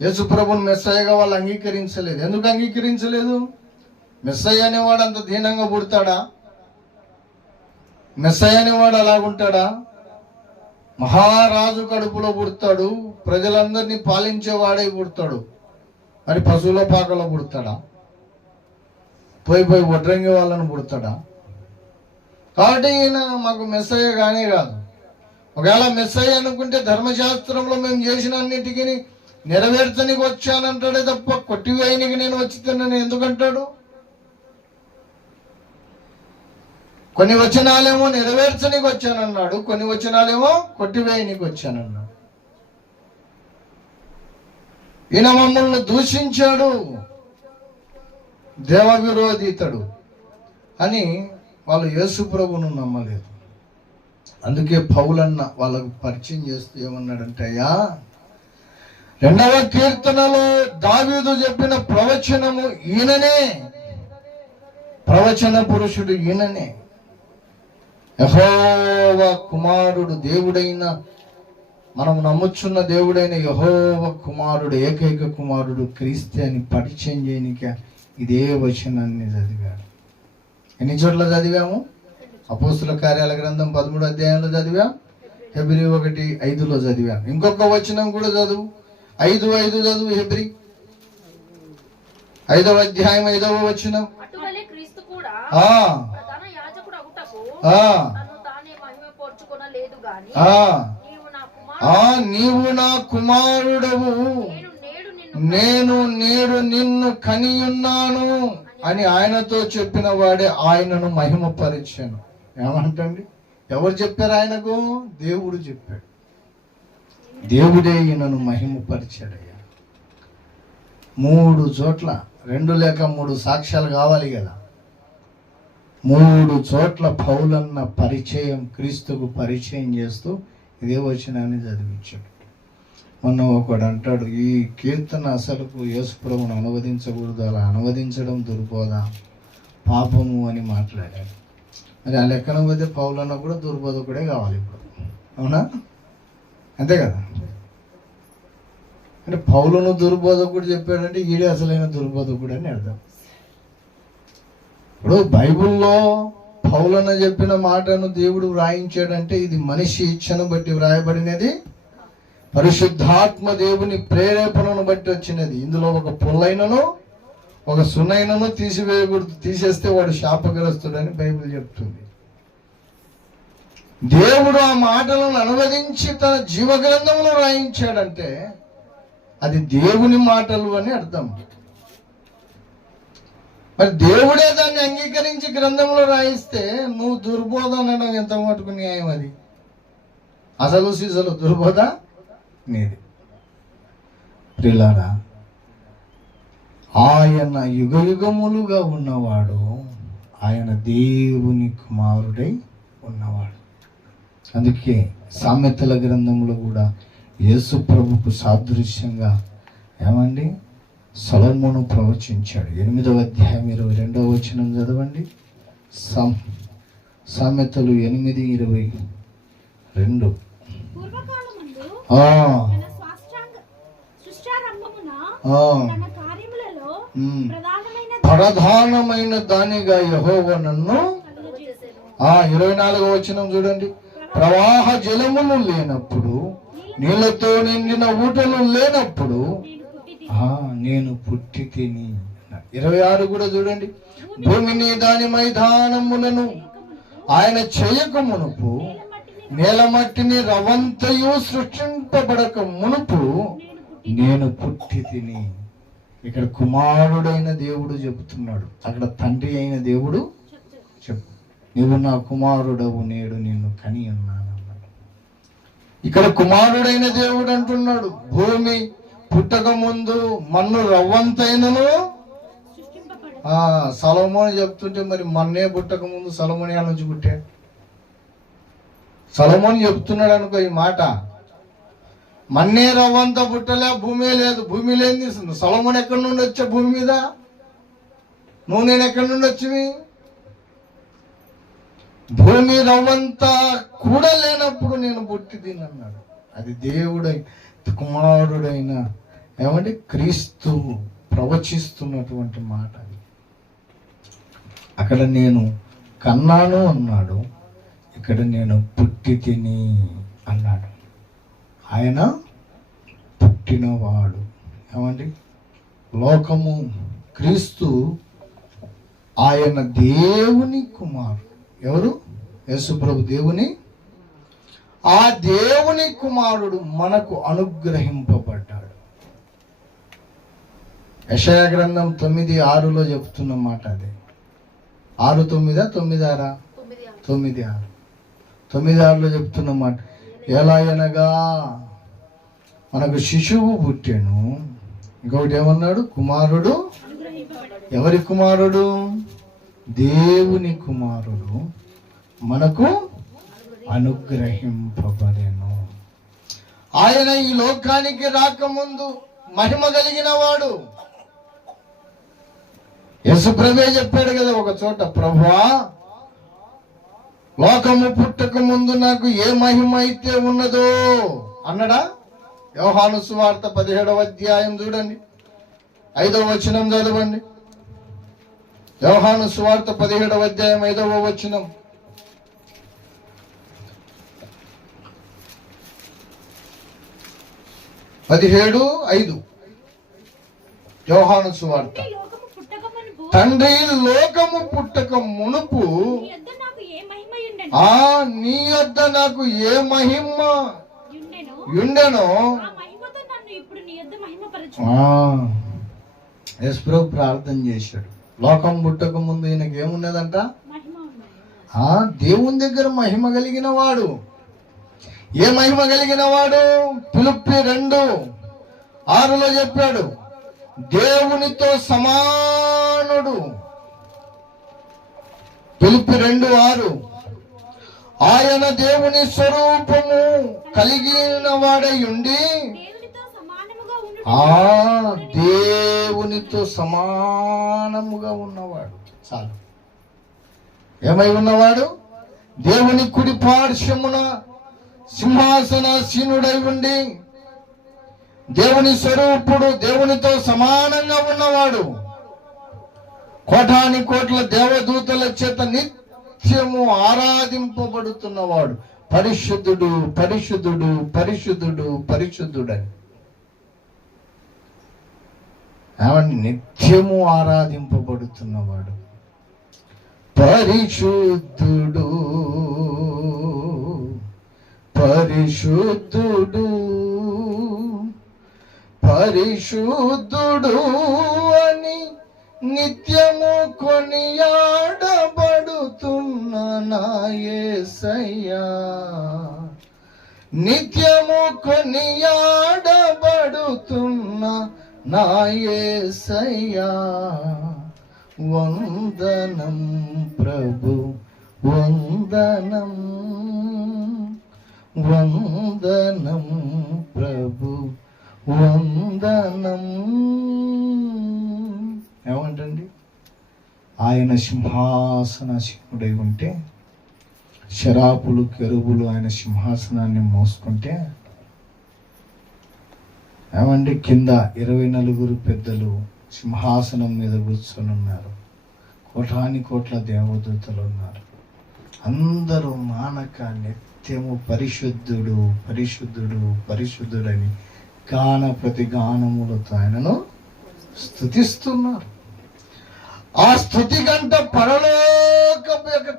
యేసు ప్రభుని మెస్సయ్యగా వాళ్ళు అంగీకరించలేదు. ఎందుకు అంగీకరించలేదు? మెస్సయ్య అనేవాడు అంత దీనంగా పుడతాడా? మెస్సయ్య అనేవాడు అలాగుంటాడా? మహారాజు కడుపులో పుడతాడు, ప్రజలందరినీ పాలించేవాడై పుడతాడు. మరి పశువుల పాకలో పుడతాడా? పోయి వడ్రంగి వాళ్ళని పుడతాడా? కాబట్టి ఈయన మాకు మెస్సయ్య కానే కాదు. ఒకవేళ మెస్సయ్య అనుకుంటే ధర్మశాస్త్రంలో మేము చేసిన అన్నిటికీ నెరవేర్చనికి వచ్చానంటాడే తప్ప కొట్టివేయనికి నేను వచ్చి తిన్నాను ఎందుకంటాడు? కొన్ని వచనాలేమో నెరవేర్చనికి వచ్చానన్నాడు, కొన్ని వచనాలేమో కొట్టివేయనికి వచ్చానన్నాడు. ఈయన మమ్మల్ని దూషించాడు, దేవ విరోధితడు అని వాళ్ళు యేసు ప్రభువును నమ్మలేదు. అందుకే పౌలన్న వాళ్ళకు పరిచయం చేస్తూ ఏమన్నాడంటే, అయ్యా 2వ కీర్తనలో దావీదు చెప్పిన ప్రవచనము ఈయననే, ప్రవచన పురుషుడు ఈయననే, యెహోవా కుమారుడు, దేవుడైన మనం నమ్ముచున్న దేవుడైన యెహోవా కుమారుడు, ఏకైక కుమారుడు క్రీస్తు అని పరిచయం చేయనిక ఇదే వచనాన్ని చదివాడు. ఎన్ని చోట్ల చదివాము? అపోస్తుల కార్యాల గ్రంథం 13వ అధ్యాయంలో చదివాం, హెబ్రీ 1:5లో చదివాం. ఇంకొక వచనం కూడా చదువు, 5:5 చదువు. హెబ్రీ 5వ అధ్యాయం 5వ వచనం. నీవు నా కుమారుడవు, నేను నేడు నిన్ను కనియున్నాను అని ఆయనతో చెప్పిన వాడే ఆయనను మహిమపరిచాను. ఏమంటండి? ఎవరు చెప్పారు ఆయనకు? దేవుడు చెప్పాడు. దేవుడే ఈయనను మహిమపరిచాడయ్యా. 3 చోట్ల, 2 లేక 3 సాక్ష్యాలు కావాలి కదా. 3 చోట్ల పౌలన్న పరిచయం, క్రీస్తుకు పరిచయం చేస్తూ ఇదే వచనాన్ని చదివించాడు. మొన్న ఒకడు అంటాడు, ఈ కీర్తన అసలుకు యేసు ప్రభువును అనువదించకూడదు, అలా అనువదించడం దుర్బోధ, పాపము అని మాట్లాడాడు. మరి ఆ లెక్కన పోతే పౌలన్న కూడా దుర్బోధకుడే కావాలి ఇప్పుడు, అవునా? అంతే కదా. అంటే పౌలును దుర్బోధకుడు చెప్పాడంటే ఈడే అసలైన దుర్బోధకుడు అని అర్థం. ఇప్పుడు బైబిల్లో పౌలన్న చెప్పిన మాటను దేవుడు వ్రాయించాడంటే ఇది మనిషి ఇచ్చను బట్టి వ్రాయబడినది, పరిశుద్ధాత్మ దేవుని ప్రేరేపణను బట్టి వచ్చినది. ఇందులో ఒక పుల్లైనను ఒక సున్నైనను తీసివేయకూడదు, తీసేస్తే వాడు శాపగ్రస్తుడని బైబిల్ చెప్తుంది. దేవుడు ఆ మాటలను అనువదించి తన జీవగ్రంథంలో రాయించాడంటే అది దేవుని మాటలు అని అర్థం. మరి దేవుడే దాన్ని అంగీకరించి గ్రంథంలో రాయిస్తే నువ్వు దుర్బోధ అనడం ఎంత మటుకు న్యాయం? అది అసలు సీసలు దుర్బోధ నీది. ప్రియులారా, ఆయన యుగయుగములుగా ఉన్నవాడు, ఆయన దేవుని కుమారుడై ఉన్నవాడు. అందుకే సామెతల గ్రంథంలో కూడా యేసు ప్రభుకు సాదృశ్యంగా ఏమండి సొలొమోను ప్రవచించాడు. 8వ అధ్యాయం 22వ వచనం చదవండి. సామెతలు 8:22. ప్రధానమైన దానిగా యెహోవా నన్ను 24వ వచనం చూడండి. ప్రవాహ జలములు లేనప్పుడు, నీళ్లతో నిండిన ఊటలు లేనప్పుడు నేను పుట్టి తిని. 26 కూడా చూడండి. భూమిని దాని మైదానములను ఆయన చేయక మునుపు, నేలమట్టిని రవంతయు సృష్టింపబడక మునుపు నేను పుట్టి తిని. ఇక్కడ కుమారుడైన దేవుడు చెబుతున్నాడు, అక్కడ తండ్రి అయిన దేవుడు చెప్పు. నీవు నా కుమారుడవు, నేడు నిన్ను కని ఉన్నాను అన్నాడు. ఇక్కడ కుమారుడైన దేవుడు అంటున్నాడు, భూమి పుట్టక ముందు మన్ను రవ్వంతైనను సృష్టింపబడు. సొలొమోను చెప్తుంటే మరి మన్నే పుట్టక ముందు సొలొమోను ఎలా నుంచి పుట్టాడు? సొలొమోను చెప్తున్నాడు అనుకో ఈ మాట. మన్నే రవ్వంతా పుట్టలే, భూమి లేదు. భూమి లేని సొలొమోను ఎక్కడి నుండి వచ్చా భూమి మీద? నువ్వు నేను ఎక్కడి నుండి వచ్చివి? భూమి రవ్వంతా కూడా లేనప్పుడు నేను పుట్టి తినన్నాడు. అది దేవుడై కుమారుడైన ఏమంటే క్రీస్తు ప్రవచిస్తున్నటువంటి మాట. అది అక్కడ నేను కన్నాను అన్నాడు, ఇక్కడ నేను పుట్టి తిని అన్నాడు. ఆయన పుట్టినవాడు. ఏమండి, లోకము క్రీస్తు ఆయన దేవుని కుమారుడు. ఎవరు? యేసుప్రభు దేవుని, ఆ దేవుని కుమారుడు మనకు అనుగ్రహింపబడ్డాడు. యెషయా గ్రంథం 9:6 చెప్తున్న మాట అదే. 6:9, 9:6, 9:6, 9:6 చెప్తున్న మాట. ఎలా అనగా మనకు శిశువు పుట్టాను, ఇంకొకటి ఏమన్నాడు? కుమారుడు. ఎవరి కుమారుడు? దేవుని కుమారుడు మనకు అనుగ్రహింపబడెను. ఆయన ఈ లోకానికి రాకముందు మహిమ కలిగిన వాడు. యేసుప్రభువే చెప్పాడు కదా ఒక చోట, ప్రభువా లోకము పుట్టక ముందు నాకు ఏ మహిమ అయితే ఉన్నదో అన్నడా? యోహాను సువార్త 17వ అధ్యాయం చూడండి, 5వ వచనం చదవండి. యోహాను సువార్త 17వ అధ్యాయం 5వ వచనం. యోహాను సువార్త. లోకము పుట్టక మునుపు తండ్రి లోకము పుట్టక మునుపు నీ యొద్ద నాకు ఏ మహిమ యుండెను? నీ యొద్ద నాకు ఏ మహిమ యుండెను? యుండెనో ఆ మహిమతో నన్ను ఇప్పుడు నీ యొద్ద మహిమపరచు. యేసుప్రభు ప్రార్థన చేశాడు. లోకం పుట్టక ముందు ఈయనకి ఏమున్నదంట? మహిమ ఉన్నది. దేవుని దగ్గర మహిమ కలిగిన వాడు. ఏ మహిమ కలిగిన వాడు? ఫిలిప్పీ 2:6 చెప్పాడు, దేవునితో సమానుడు. ఫిలిప్పీ 2:6. ఆయన దేవుని స్వరూపము కలిగిన వాడై ఉండి దేవునితో సమానముగా ఉండుట. దేవునితో సమానముగా ఉన్నవాడు. చాలు. ఏమై ఉన్నవాడు? దేవుని కుడి పార్శ్వమున సింహాసనాసీనుడై ఉండి దేవుని స్వరూపుడు, దేవునితో సమానంగా ఉన్నవాడు. కోటాని కోట్ల దేవదూతల చేత నిత్యము ఆరాధింపబడుతున్నవాడు. పరిశుద్ధుడు, పరిశుద్ధుడు, పరిశుద్ధుడు, పరిశుద్ధుడని ఏమండి నిత్యము ఆరాధింపబడుతున్నవాడు. పరిశుద్ధుడు, పరిశుద్ధుడు, పరిశుద్ధుడు అని నిత్యము కొనియాడబడుతున్న నా యేసయ్యా, నిత్యము కొనియాడబడుతున్న నా యేసయ్యా. వందనం ప్రభు, వందనం, వందనం ప్రభు, వందనం. ఏమంటండి? ఆయన సింహాసనాసీనుడై ఉంటే, శరాపులు కెరూబులు ఆయన సింహాసనాన్ని మోసుకుంటే, ఏమండి కింద 24 పెద్దలు సింహాసనం మీద కూర్చొని ఉన్నారు. కోటాని కోట్ల దేవదూతలు ఉన్నారు. అందరూ మానక నిత్యము పరిశుద్ధుడు, పరిశుద్ధుడు, పరిశుద్ధుడని గాన ప్రతి గానములతో ఆయనను స్తుతిస్తున్నారు. ఆ స్థుతి గంట పరలోకపు యొక్క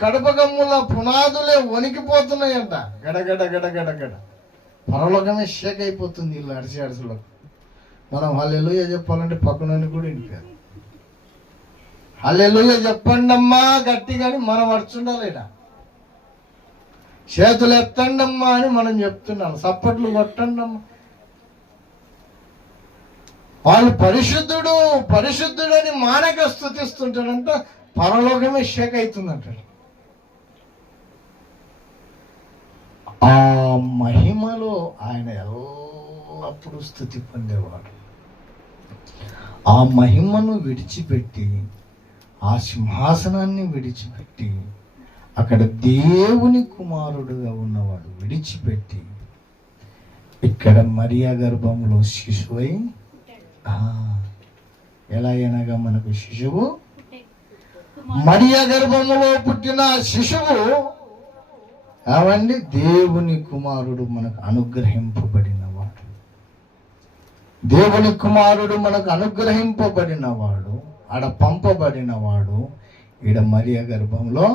కడపగమ్ముల పునాదులే వణికిపోతున్నాయంట. గడగడ గడగడ గడ పరలోకమే షేక్ అయిపోతుంది. వీళ్ళు అడిసి అడుసులో మనం హల్లెలూయా చెప్పాలంటే పక్కనని కూడా వినిపారు. హల్లెలూయా చెప్పండి అమ్మా గట్టిగాని మనం అడుచుండాలిడా. చేతులు ఎత్తండి అమ్మా అని మనం చెప్తున్నాం, చప్పట్లు కొట్టండి అమ్మా. వాళ్ళు పరిశుద్ధుడు పరిశుద్ధుడు అని మానక స్తుతిస్తుంటాడంట, పరలోకమే షేక్ అవుతుందంటాడు. ఆ మహిమలో ఆయన ఎల్లప్పుడూ స్తుతి పొందేవాడు. ఆ మహిమను విడిచిపెట్టి, ఆ సింహాసనాన్ని విడిచిపెట్టి, అక్కడ దేవుని కుమారుడుగా ఉన్నవాడు విడిచిపెట్టి ఇక్కడ మరియా గర్భంలో శిశువై, ఎలా అయినాగా మనకు శిశువు, మరియా గర్భంలో పుట్టిన శిశువు అవండి దేవుని కుమారుడు మనకు అనుగ్రహింపబడినవాడు. దేవుని కుమారుడు మనకు అనుగ్రహింపబడినవాడు, ఆడ పంపబడినవాడు, ఈడ మరియా గర్భంలో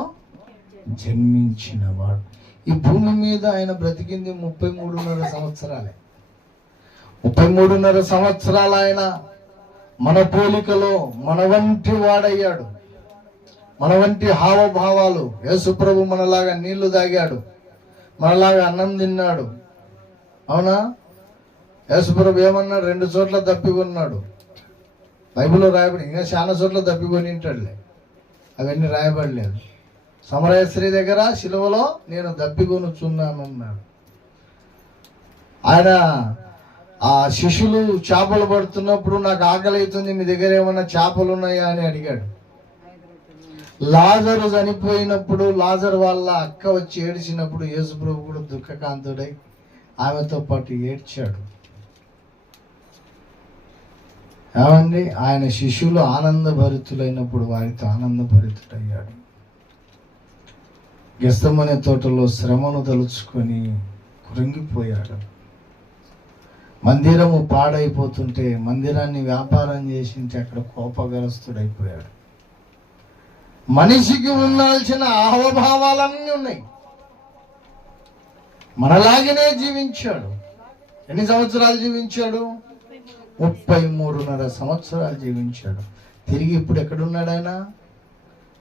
జన్మించినవాడు. ఈ భూమి మీద ఆయన బ్రతికింది 33.5 సంవత్సరాలే. 33.5 సంవత్సరాలు ఆయన మన పోలికలో మన వంటి వాడయ్యాడు. మన వంటి హావభావాలు. యేసుప్రభు మనలాగా నీళ్లు తాగాడు, మనలాగా అన్నం తిన్నాడు. అవునా? యేసుప్రభు ఏమన్నాడు? 2 చోట్ల తప్పికొన్నాడు. బైబిల్లో రాయబడి, ఇంకా చాలా చోట్ల తప్పికొని ఉంటాడులే, అవన్నీ రాయబడలేదు. సమరయ స్త్రీ దగ్గర శిలువలో నేను దప్పికొనుచున్నానన్నాడు. ఆయన ఆ శిష్యులు చేపలు పడుతున్నప్పుడు నాకు ఆకలి అవుతుంది, మీ దగ్గర ఏమన్నా చేపలు ఉన్నాయా అని అడిగాడు. లాజరు చనిపోయినప్పుడు లాజరు వాళ్ళ అక్క వచ్చి ఏడ్చినప్పుడు యేసుప్రభు కూడా దుఃఖకాంతుడై ఆమెతో పాటు ఏడ్చాడు. ఏమండి? ఆయన శిష్యులు ఆనందభరితులైనప్పుడు వారితో ఆనందభరితుడయ్యాడు. గెత్సేమనే తోటలో శ్రమను తలుచుకొని కృంగిపోయాడు. మందిరము పాడైపోతుంటే, మందిరాన్ని వ్యాపారం చేసింటే అక్కడ కోపగ్రస్తుడైపోయాడు. మనిషికి ఉండాల్సిన హావభావాలన్నీ ఉన్నాయి. మనలాగనే జీవించాడు. ఎన్ని సంవత్సరాలు జీవించాడు? 33.5 సంవత్సరాలు జీవించాడు. తిరిగి ఇప్పుడు ఎక్కడున్నాడు ఆయన?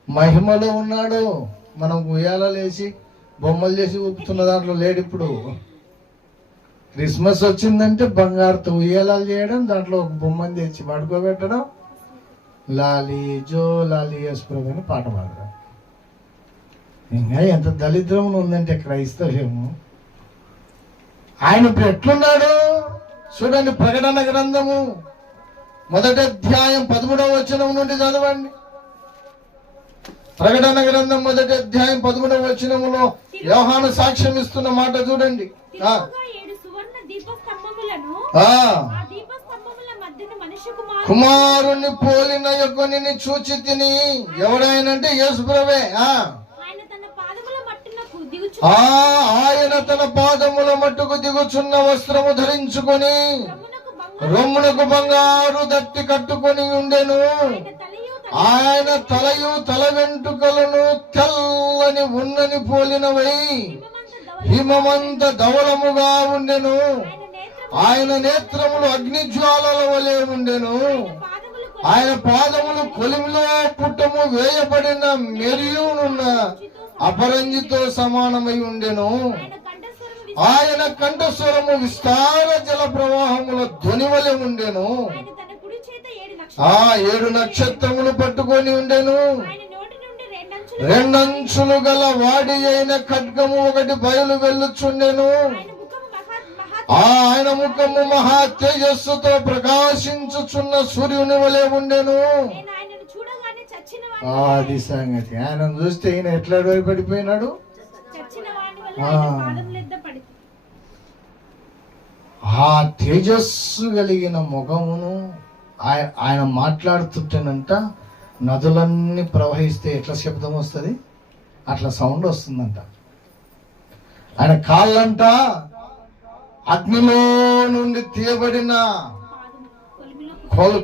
మహిమలో ఉన్నాడు. మనం ఉయ్యాలేసి బొమ్మలు చేసి ఊపుతున్న దాంట్లో లేడు ఇప్పుడు. క్రిస్మస్ వచ్చిందంటే బంగారుతో ఉయ్యాలాలు చేయడం, దాంట్లో ఒక బొమ్మని తెచ్చి పడుకోబెట్టడం, లాలి జో లాలి యేసుప్రభు అని పాట పాడడం. ఇంకా ఎంత దళిద్రం ఉందంటే క్రైస్తవ్యము. ఆయన ఇప్పుడు ఎట్లున్నాడు చూడండి. ప్రకటన గ్రంథము 1వ అధ్యాయం 13వ వచనం నుండి చదవండి. ప్రకటన గ్రంథం 1వ అధ్యాయం 13వ వచనములో యోహాను సాక్ష్యం ఇస్తున్న మాట చూడండి. కుమారుని పోలిన యొక్కని చూచి తిని, ఎవడాయనంటే యేసుప్రభువే. ఆయన తన పాదముల మట్టుకు దిగుచున్న వస్త్రము ధరించుకొని రొమ్మునకు బంగారు దట్టి కట్టుకొని ఉండెను. ఆయన తలయు తల వెంట్రుకలను తెల్లని ఉన్నని పోలినవై హిమమంత ధవలముగా ఉండెను. ఆయన నేత్రములు అగ్నిజ్వాలల వలె ఉండెను. ఆయన పాదములు కొలిమిలో పుట్టము వేయబడిన మెరియునున్న అపరంజితో సమానమై ఉండెను. ఆయన కంఠస్వరము విస్తార జల ప్రవాహముల ధ్వని వలె ఉండెను. 7 నక్షత్రములు పట్టుకొని ఉండెను. 2 అంచులు గల వాడి అయిన ఖడ్గము ఒకటి బయలు వెళ్ళుచుండెను. ఆయన ముఖము మహా తేజస్సుతో ప్రకాశించుచున్న సూర్యుని వలె ఉండెను. అది సంగతి. ఆయన చూస్తే ఈయన ఎట్లా భయపడిపోయినాడు. ఆ తేజస్సు కలిగిన ముఖమును ఆయన మాట్లాడుతుంటేనంట నదులన్నీ ప్రవహిస్తే ఎట్లా శబ్దం వస్తుంది, అట్లా సౌండ్ వస్తుందంట. ఆయన కాళ్ళంట అగ్నిలో నుండి తీయబడిన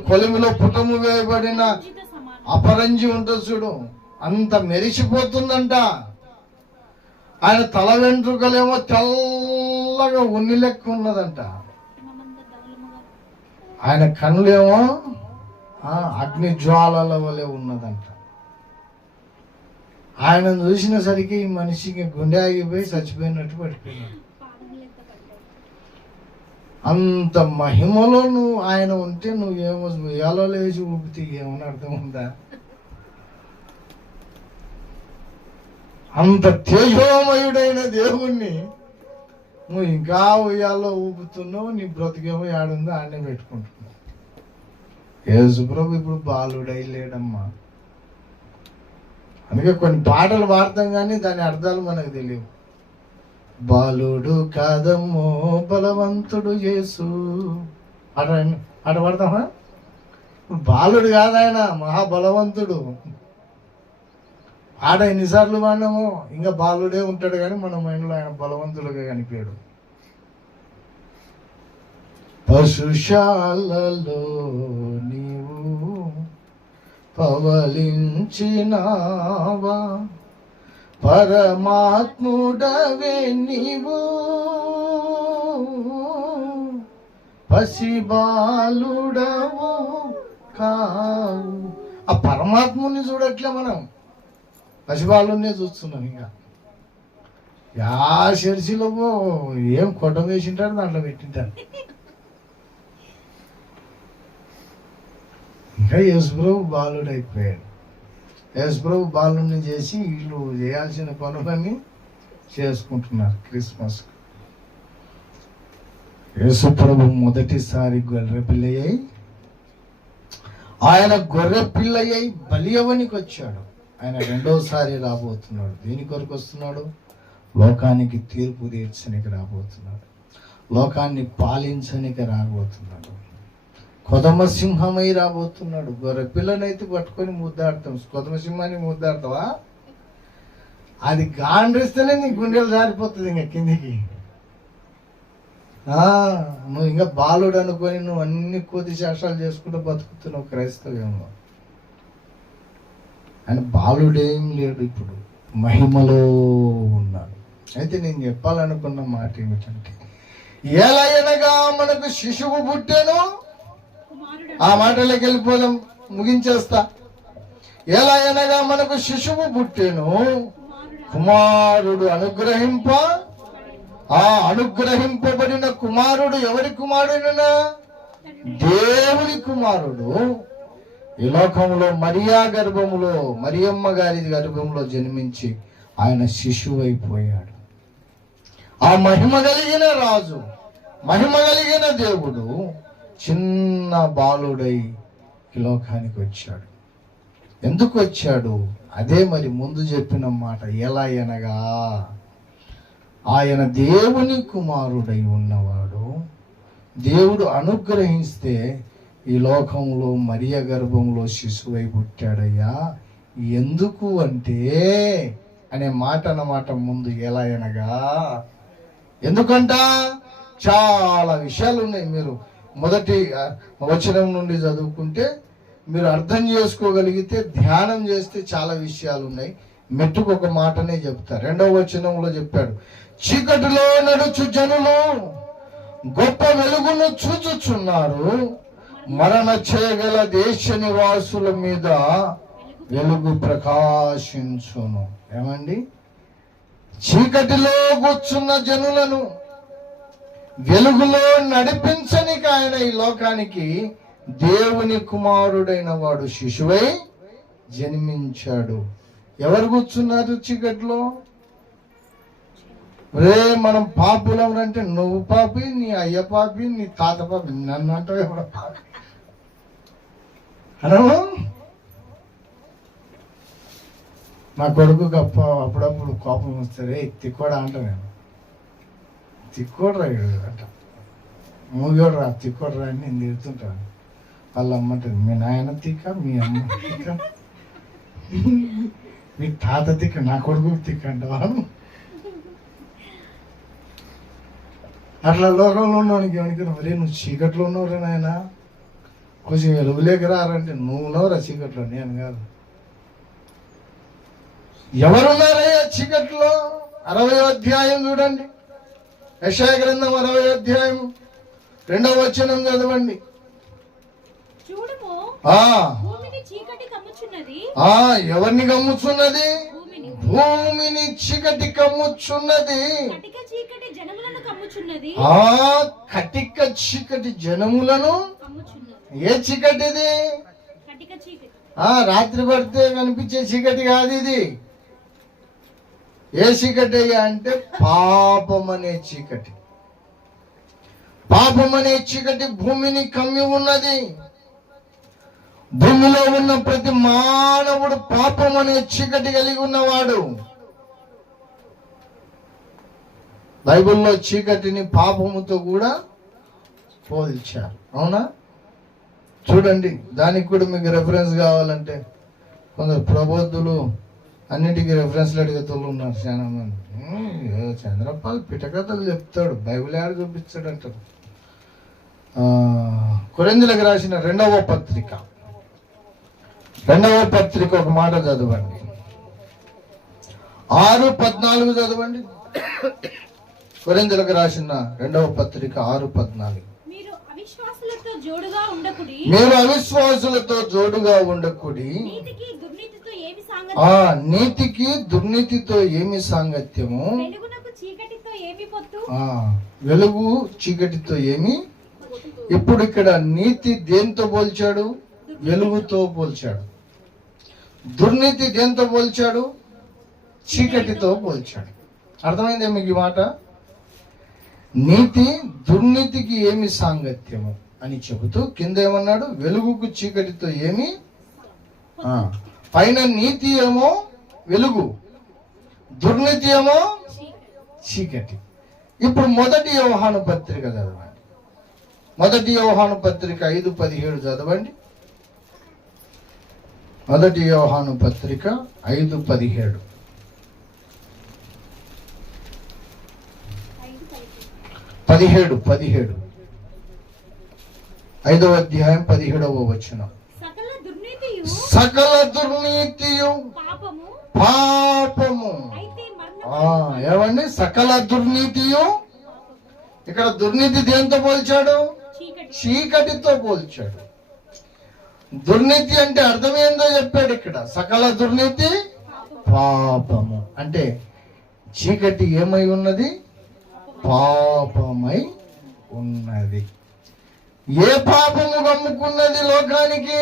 కొలిమిలో పుటము వేయబడిన అపరంజి ఉంటుంది చూడు, అంత మెరిసిపోతుందంట. ఆయన తల వెంట్రుకలేమో తెల్లగా ఉన్ని లెక్క ఉన్నదంట. ఆయన కన్నులేమో అగ్ని జ్వాలల వలె ఉన్నదంట. ఆయన చూసినసరికి ఈ మనిషికి గుండె ఆగిపోయి చచ్చిపోయినట్టు పడిపోయినాడు. అంత మహిమలో నువ్వు ఆయన ఉంటే నువ్వేమో ఎలా లేచి ఊపితే ఏమని అర్థం ఉందా? అంత తేజోమయుడైన దేవుణ్ణి నువ్వు ఇంకా ఉయ్యాల్లో ఊపుతున్నావు, నీ బ్రతికేమో ఏడుందో ఆడనే పెట్టుకుంటున్నావు. యేసుప్రభు ఇప్పుడు బాలుడై లేడమ్మా. అందుకే కొన్ని పాటలు పాడతాం కానీ దాని అర్థాలు మనకు తెలియవు. బాలుడు కాదమ్మో బలవంతుడు యేసు ఆట పడతామా? బాలుడు కాదాయన మహాబలవంతుడు. ఆడ ఎన్నిసార్లు వాడినామో ఇంకా బాలుడే ఉంటాడు కానీ మన మైండ్లో ఆయన బలవంతుడుగా కనిపించాడు. పశుశాలలో నీవు పవలించినావా, పరమాత్ముడవే నీవు పసిబాలుడవు కావు. ఆ పరమాత్ముని చూడట్లే, మనం పసిబాలునే చూస్తున్నాం. ఇంకా యా చర్చిలో ఏం కొట్ట వేసింటారు, దాంట్లో పెట్టింటారు. ఇంకా యేసుప్రభు బాలుడు అయిపోయాడు. యేసుప్రభు బాలుని చేసి వీళ్ళు చేయాల్సిన పనులన్నీ చేసుకుంటున్నారు. క్రిస్మస్ యేసుప్రభు మొదటిసారి గొర్రె పిల్లయ్యి, ఆయన గొర్రె పిల్లయ్యి బలి అవ్వనికి వచ్చాడు. ఆయన రెండోసారి రాబోతున్నాడు. దేని కొరకు వస్తున్నాడు? లోకానికి తీర్పు తీర్చనికి రాబోతున్నాడు. లోకాన్ని పాలించనికి రాబోతున్నాడు. కొదమ సింహమై రాబోతున్నాడు. గొర్రె పిల్లనైతే పట్టుకొని ముద్దాడతాం. కొదమ సింహాన్ని ముద్దాడతావా? అది గాండ్రిస్తేనే నీ గుండెలు జారిపోతుంది ఇంకా కిందికి. నువ్వు ఇంకా బాలుడు అనుకొని నువ్వు అన్ని కొద్ది శాస్త్రాలు చేసుకుంటూ బతుకుతున్నావు క్రైస్తవ్యంలో. ఆయన బాలుడేం లేడు, ఇప్పుడు మహిమలో ఉన్నాడు. అయితే నేను చెప్పాలనుకున్న మాట ఏమిటంటే, ఎలా అనగా మనకు శిశువు పుట్టెను. ఆ మాటలోకి వెళ్ళిపోదాం, ముగించేస్తా. ఎలా అనగా మనకు శిశువు పుట్టెను, కుమారుడు అనుగ్రహింప. ఆ అనుగ్రహింపబడిన కుమారుడు ఎవరి కుమారుడునా? దేవుని కుమారుడు. ఈ లోకంలో మరియా గర్భములో, మరియమ్మ గారి గర్భంలో జన్మించి ఆయన శిశువు అయిపోయాడు. ఆ మహిమ కలిగిన రాజు, మహిమ కలిగిన దేవుడు చిన్న బాలుడై ఈ లోకానికి వచ్చాడు. ఎందుకు వచ్చాడు? అదే మరి ముందు చెప్పిన మాట. ఎలా అనగా ఆయన దేవుని కుమారుడై ఉన్నవాడు. దేవుడు అనుగ్రహిస్తే ఈ లోకంలో మరియ గర్భంలో శిశువై పుట్టాడయ్యా. ఎందుకు అంటే అనే మాట అన్నమాట ముందు. ఎలా అనగా ఎందుకంట చాలా విషయాలు ఉన్నాయి. మీరు మొదటి వచనం నుండి చదువుకుంటే మీరు అర్థం చేసుకోగలిగితే, ధ్యానం చేస్తే చాలా విషయాలు ఉన్నాయి. మెట్టుకు ఒక మాటనే చెప్తా. 2వ వచనంలో చెప్పాడు, చీకటిలో నడుచు జనులు గొప్ప వెలుగును చూచుచున్నారు, మరణ చేయగల దేశ నివాసుల మీద వెలుగు ప్రకాశించును. ఏమండి? చీకటిలో కూర్చున్న జనులను వెలుగులో నడిపించనికి ఆయన ఈ లోకానికి దేవుని కుమారుడైన వాడు శిశువై జన్మించాడు. ఎవరు కూర్చున్నారు చీకటిలో? మనం పాపులం అంటే నువ్వు పాపి, నీ అయ్య పాపి, నీ తాత పాపి, నన్ను అంటావు ఎవడ పాపి అనవు. నా కొడుకు అప్పుడప్పుడు కోపం వస్తే తిక్కోడా అంట. నేను తిక్కోడ్రా అంట, మూగోడ్రా తిక్కోడ్రా అని నేను తిడుతుంటాను. వాళ్ళ అమ్మంటుంది, మీ నాయన తిక్క, మీ అమ్మ తిక్క, మీ తాత తిక్క, నా కొడుకు తిక్క అంటావా? అట్లా లోకంలో ఉన్నవానికి ఏమనుకున్నా, మరే నువ్వు చీకట్లో ఉన్నవరా నాయన, కొంచెం వెలుగులేక రారంటే నువ్వు ఉన్నవరా చీకట్లో, నేను కాదు. ఎవరున్నారయ్యా చీకట్లో? 60వ అధ్యాయం చూడండి, యెషయా గ్రంథం 60వ అధ్యాయం 2వ వచనం చదవండి. చూడుము ఆ భూమిని చీకటి కమ్ముచున్నది. ఆ ఎవరిని కమ్ముచున్నది? భూమిని భూమిని చీకటి కమ్ముచున్నది. కటిక చీకటి జనములను కమ్ముచున్నది. ఆ కటిక చీకటి జనములను. కమ్ముచున్నది. ఏ చీకటిది? కటిక చీకటి. రాత్రి పడితే కనిపించే చీకటి కాదు ఇది. ఏ చీకటి అంటే పాపం అనే చీకటి. పాపం అనే చీకటి భూమిని కమ్మి ఉన్నది. భూమిలో ఉన్న ప్రతి మానవుడు పాపం అనే చీకటి కలిగి ఉన్నవాడు. బైబిల్లో చీకటిని పాపముతో కూడా పోల్చారు. అవునా? చూడండి, దానికి కూడా మీకు రెఫరెన్స్ కావాలంటే కొందరు ప్రబోధులు అన్నిటికీ రెఫరెన్స్లు అడిగేతోళ్ళు ఉన్నారు చాలా మంది. చంద్రపాల్ పిటకథలు చెప్తాడు, బైబిల్ యాడ్ చూపిస్తాడు అంటారు. కొరింథీయులకు రాసిన రెండవ పత్రిక ఒక మాట చదవండి. 6:14 చదవండి. కొరింథీయులకు రాసిన రెండవ పత్రిక 6:14. మీరు అవిశ్వాసులతో జోడుగా ఉండకుడి. నీతికి దుర్నీతితో ఏమి సాంగత్యము? నీతికి దుర్నీతితో ఏమి సాంగత్యము? వెలుగునకు చీకటితో ఏమి పొత్తు? వెలుగు చీకటితో ఏమి. ఇప్పుడు ఇక్కడ నీతి దేంతో పోల్చాడు? వెలుగుతో పోల్చాడు. దుర్నీతి దేంతో పోల్చాడు? చీకటితో పోల్చాడు. అర్థమైందే మీకు ఈ మాట? నీతి దుర్నీతికి ఏమి సాంగత్యము అని చెబుతూ కింద ఏమన్నాడు? వెలుగుకు చీకటితో ఏమి. పైన నీతి ఏమో వెలుగు, దుర్నీతి ఏమో చీకటి. ఇప్పుడు మొదటి యోహాను పత్రిక చదవండి. మొదటి యోహాను పత్రిక 5:17 చదవండి. మొదటి యోహాను పత్రిక 5:17. 17 5వ అధ్యాయం 17వ వచనం. సకల దుర్నీతియు పాపము. ఏమండి? సకల దుర్నీతియు. ఇక్కడ దుర్నీతి దేంతో పోల్చాడు? చీకటితో పోల్చాడు. దుర్నీతి అంటే అర్థం ఏందో చెప్పాడు ఇక్కడ. సకల దుర్నీతి పాపము అంటే చీకటి ఏమై ఉన్నది? పాపమై ఉన్నది. ఏ పాపము కమ్ముకున్నది లోకానికి?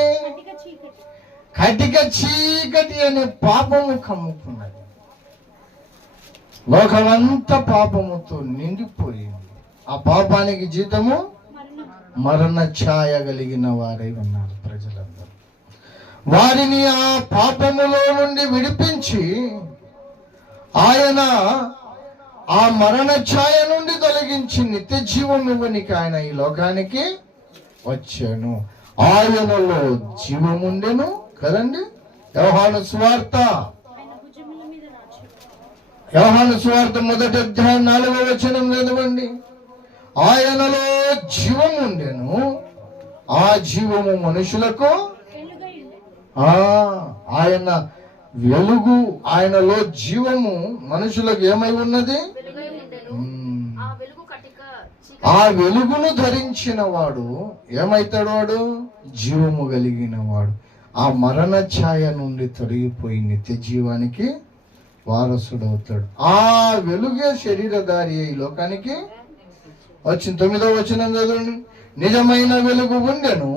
కటిక చీకటి అనే పాపము కమ్ముకున్నది. లోకమంతా పాపముతో నిండిపోయింది. ఆ పాపానికి జీతము మరణ ఛాయ కలిగిన వారై ఉన్నారు ప్రజలందరూ. వారిని ఆ పాపములో నుండి విడిపించి ఆయన ఆ మరణ ఛాయ నుండి తొలగించి నిత్య జీవం ఇవ్వనికి ఆయన ఈ లోకానికి వచ్చాను. ఆయనలో జీవముండెను కదండి. యోహాను సువార్త 1:4 చదవండి. ఆయనలో జీవముండెను, ఆ జీవము మనుషులకు. ఆయన వెలుగు, ఆయనలో జీవము మనుషులకు ఏమై ఉన్నది? ఆ వెలుగును ధరించిన వాడు ఏమైతాడు? వాడు జీవము కలిగిన వాడు. ఆ మరణ ఛాయ నుండి తొలగిపోయి నిత్య జీవానికి వారసుడవుతాడు. ఆ వెలుగే శరీరధారి ఈ లోకానికి వచ్చింది. 9వ వచనం చదవండి. నిజమైన వెలుగు ఉండెను,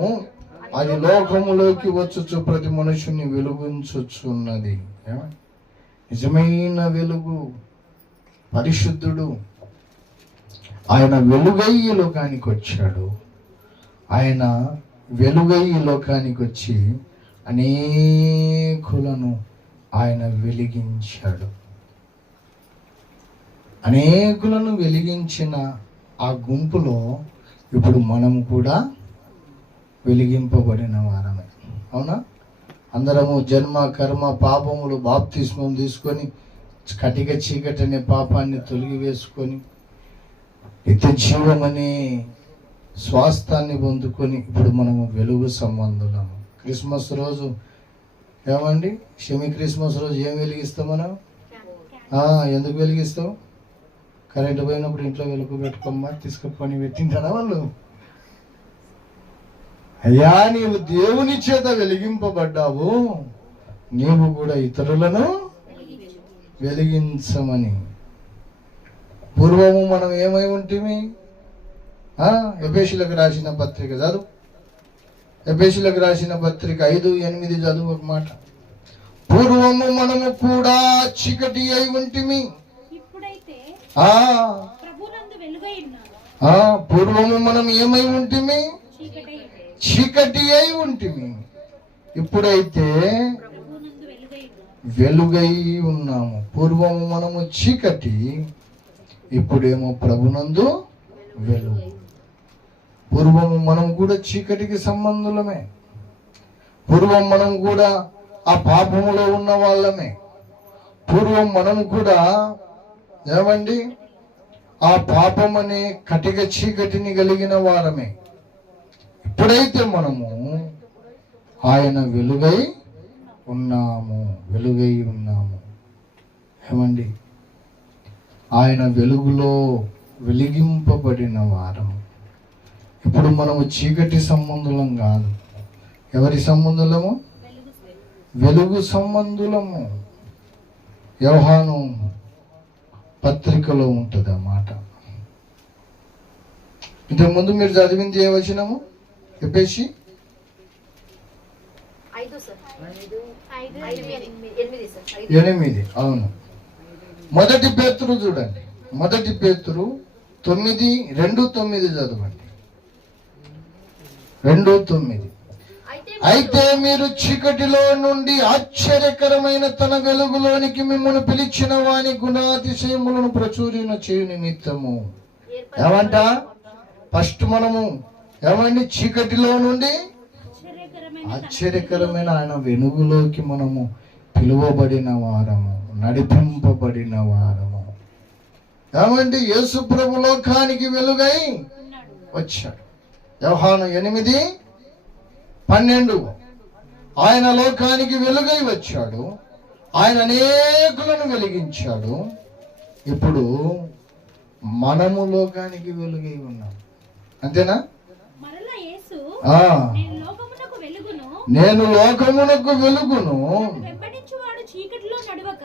అది లోకములోకి వచ్చుచు ప్రతి మనుషుని వెలుగుంచుచున్నది. నిజమైన వెలుగు పరిశుద్ధుడు. ఆయన వెలుగై ఈ లోకానికి వచ్చాడు. ఆయన వెలుగై ఈ లోకానికి వచ్చి అనేకులను ఆయన వెలిగించాడు. అనేకులను వెలిగించిన ఆ గుంపులో ఇప్పుడు మనం కూడా వెలిగింపబడిన వారమే. అవునా? అందరము జన్మ కర్మ పాపములు బాప్తిస్మం తీసుకొని కటిక చీకటి అనే పాపాన్ని తొలగి వేసుకొని నిత్య జీవం అనే స్వాస్థాన్ని పొందుకొని ఇప్పుడు మనము వెలుగు సంబంధులము. క్రిస్మస్ రోజు ఏమండి? క్రిస్మస్ రోజు ఏం వెలిగిస్తాం మనం? ఎందుకు వెలిగిస్తాం? కరెంటు పోయినప్పుడు ఇంట్లో వెలుగు పెట్టుకోమ్మా తీసుకుని పెట్టింటారా వాళ్ళు? అయ్యా నీవు దేవుని చేత వెలిగింపబడ్డావు, నీవు కూడా ఇతరులను వెలిగించమని. పూర్వము మనం ఏమై ఉంటిమి? ఎఫెసీయులకు రాసిన పత్రిక చదువు. ఎఫెసీయులకు రాసిన పత్రిక 5:8 చదువు ఒక మాట. పూర్వము మనము కూడా చీకటి అయి ఉంటిమి. ఇప్పుడైతే ఆ ప్రభునందు వెలుగై ఉన్నాము. పూర్వము మనం ఏమై ఉంటిమి? చీకటై చీకటి అయి ఉంటిమి. ఇప్పుడైతే ప్రభునందు వెలుగై ఉన్నాము. వెలుగై ఉన్నాము. పూర్వము మనము చీకటి, ఇప్పుడేమో ప్రభునందు వెలుగు. పూర్వము మనం కూడా చీకటికి సంబంధులమే. పూర్వం మనం కూడా ఆ పాపములో ఉన్న వాళ్ళమే. పూర్వం మనం కూడా ఏమండి ఆ పాపం అనే కటిక చీకటిని కలిగిన వారమే. ఇప్పుడైతే మనము ఆయన వెలుగై ఉన్నాము, వెలుగై ఉన్నాము. ఏమండి ఆయన వెలుగులో వెలిగింపబడిన వారము. ఇప్పుడు మనము చీకటి సంబంధులం కాదు. ఎవరి సంబంధులము? వెలుగు సంబంధులము. యోహాను పత్రికలో ఉంటుంది ఆ మాట. ఇంతకుముందు మీరు చదివింది ఏ వచనము? ఎఫెసీ 8. అవును. మొదటి పేతురు చూడండి. మొదటి పేతురు 9:2-9 చదవండి. 2:9. అయితే మీరు చీకటిలో నుండి ఆశ్చర్యకరమైన తన వెలుగులోనికి మిమ్మల్ని పిలిచిన వాని గుణాతిశయములను ప్రచురణ చేయు నిమిత్తము. ఏమంట? ఫస్ట్ మనము ఏమండి చీకటిలో నుండి ఆశ్చర్యకరమైన ఆయన వెలుగులోకి మనము పిలువబడిన వారము, నడిపింపబడిన వారము. ఏమండి యేసు ప్రభు లోకానికి వెలుగై వచ్చాడు. యోహాను 8:12. ఆయన లోకానికి వెలుగై వచ్చాడు. ఆయన అనేకులను వెలిగించాడు. ఇప్పుడు మనము లోకానికి వెలుగై ఉన్నాం. అంతేనా? మరలా యేసు నేను లోకమునకు వెలుగును, వెంబడించువాడు చీకటిలో నడవక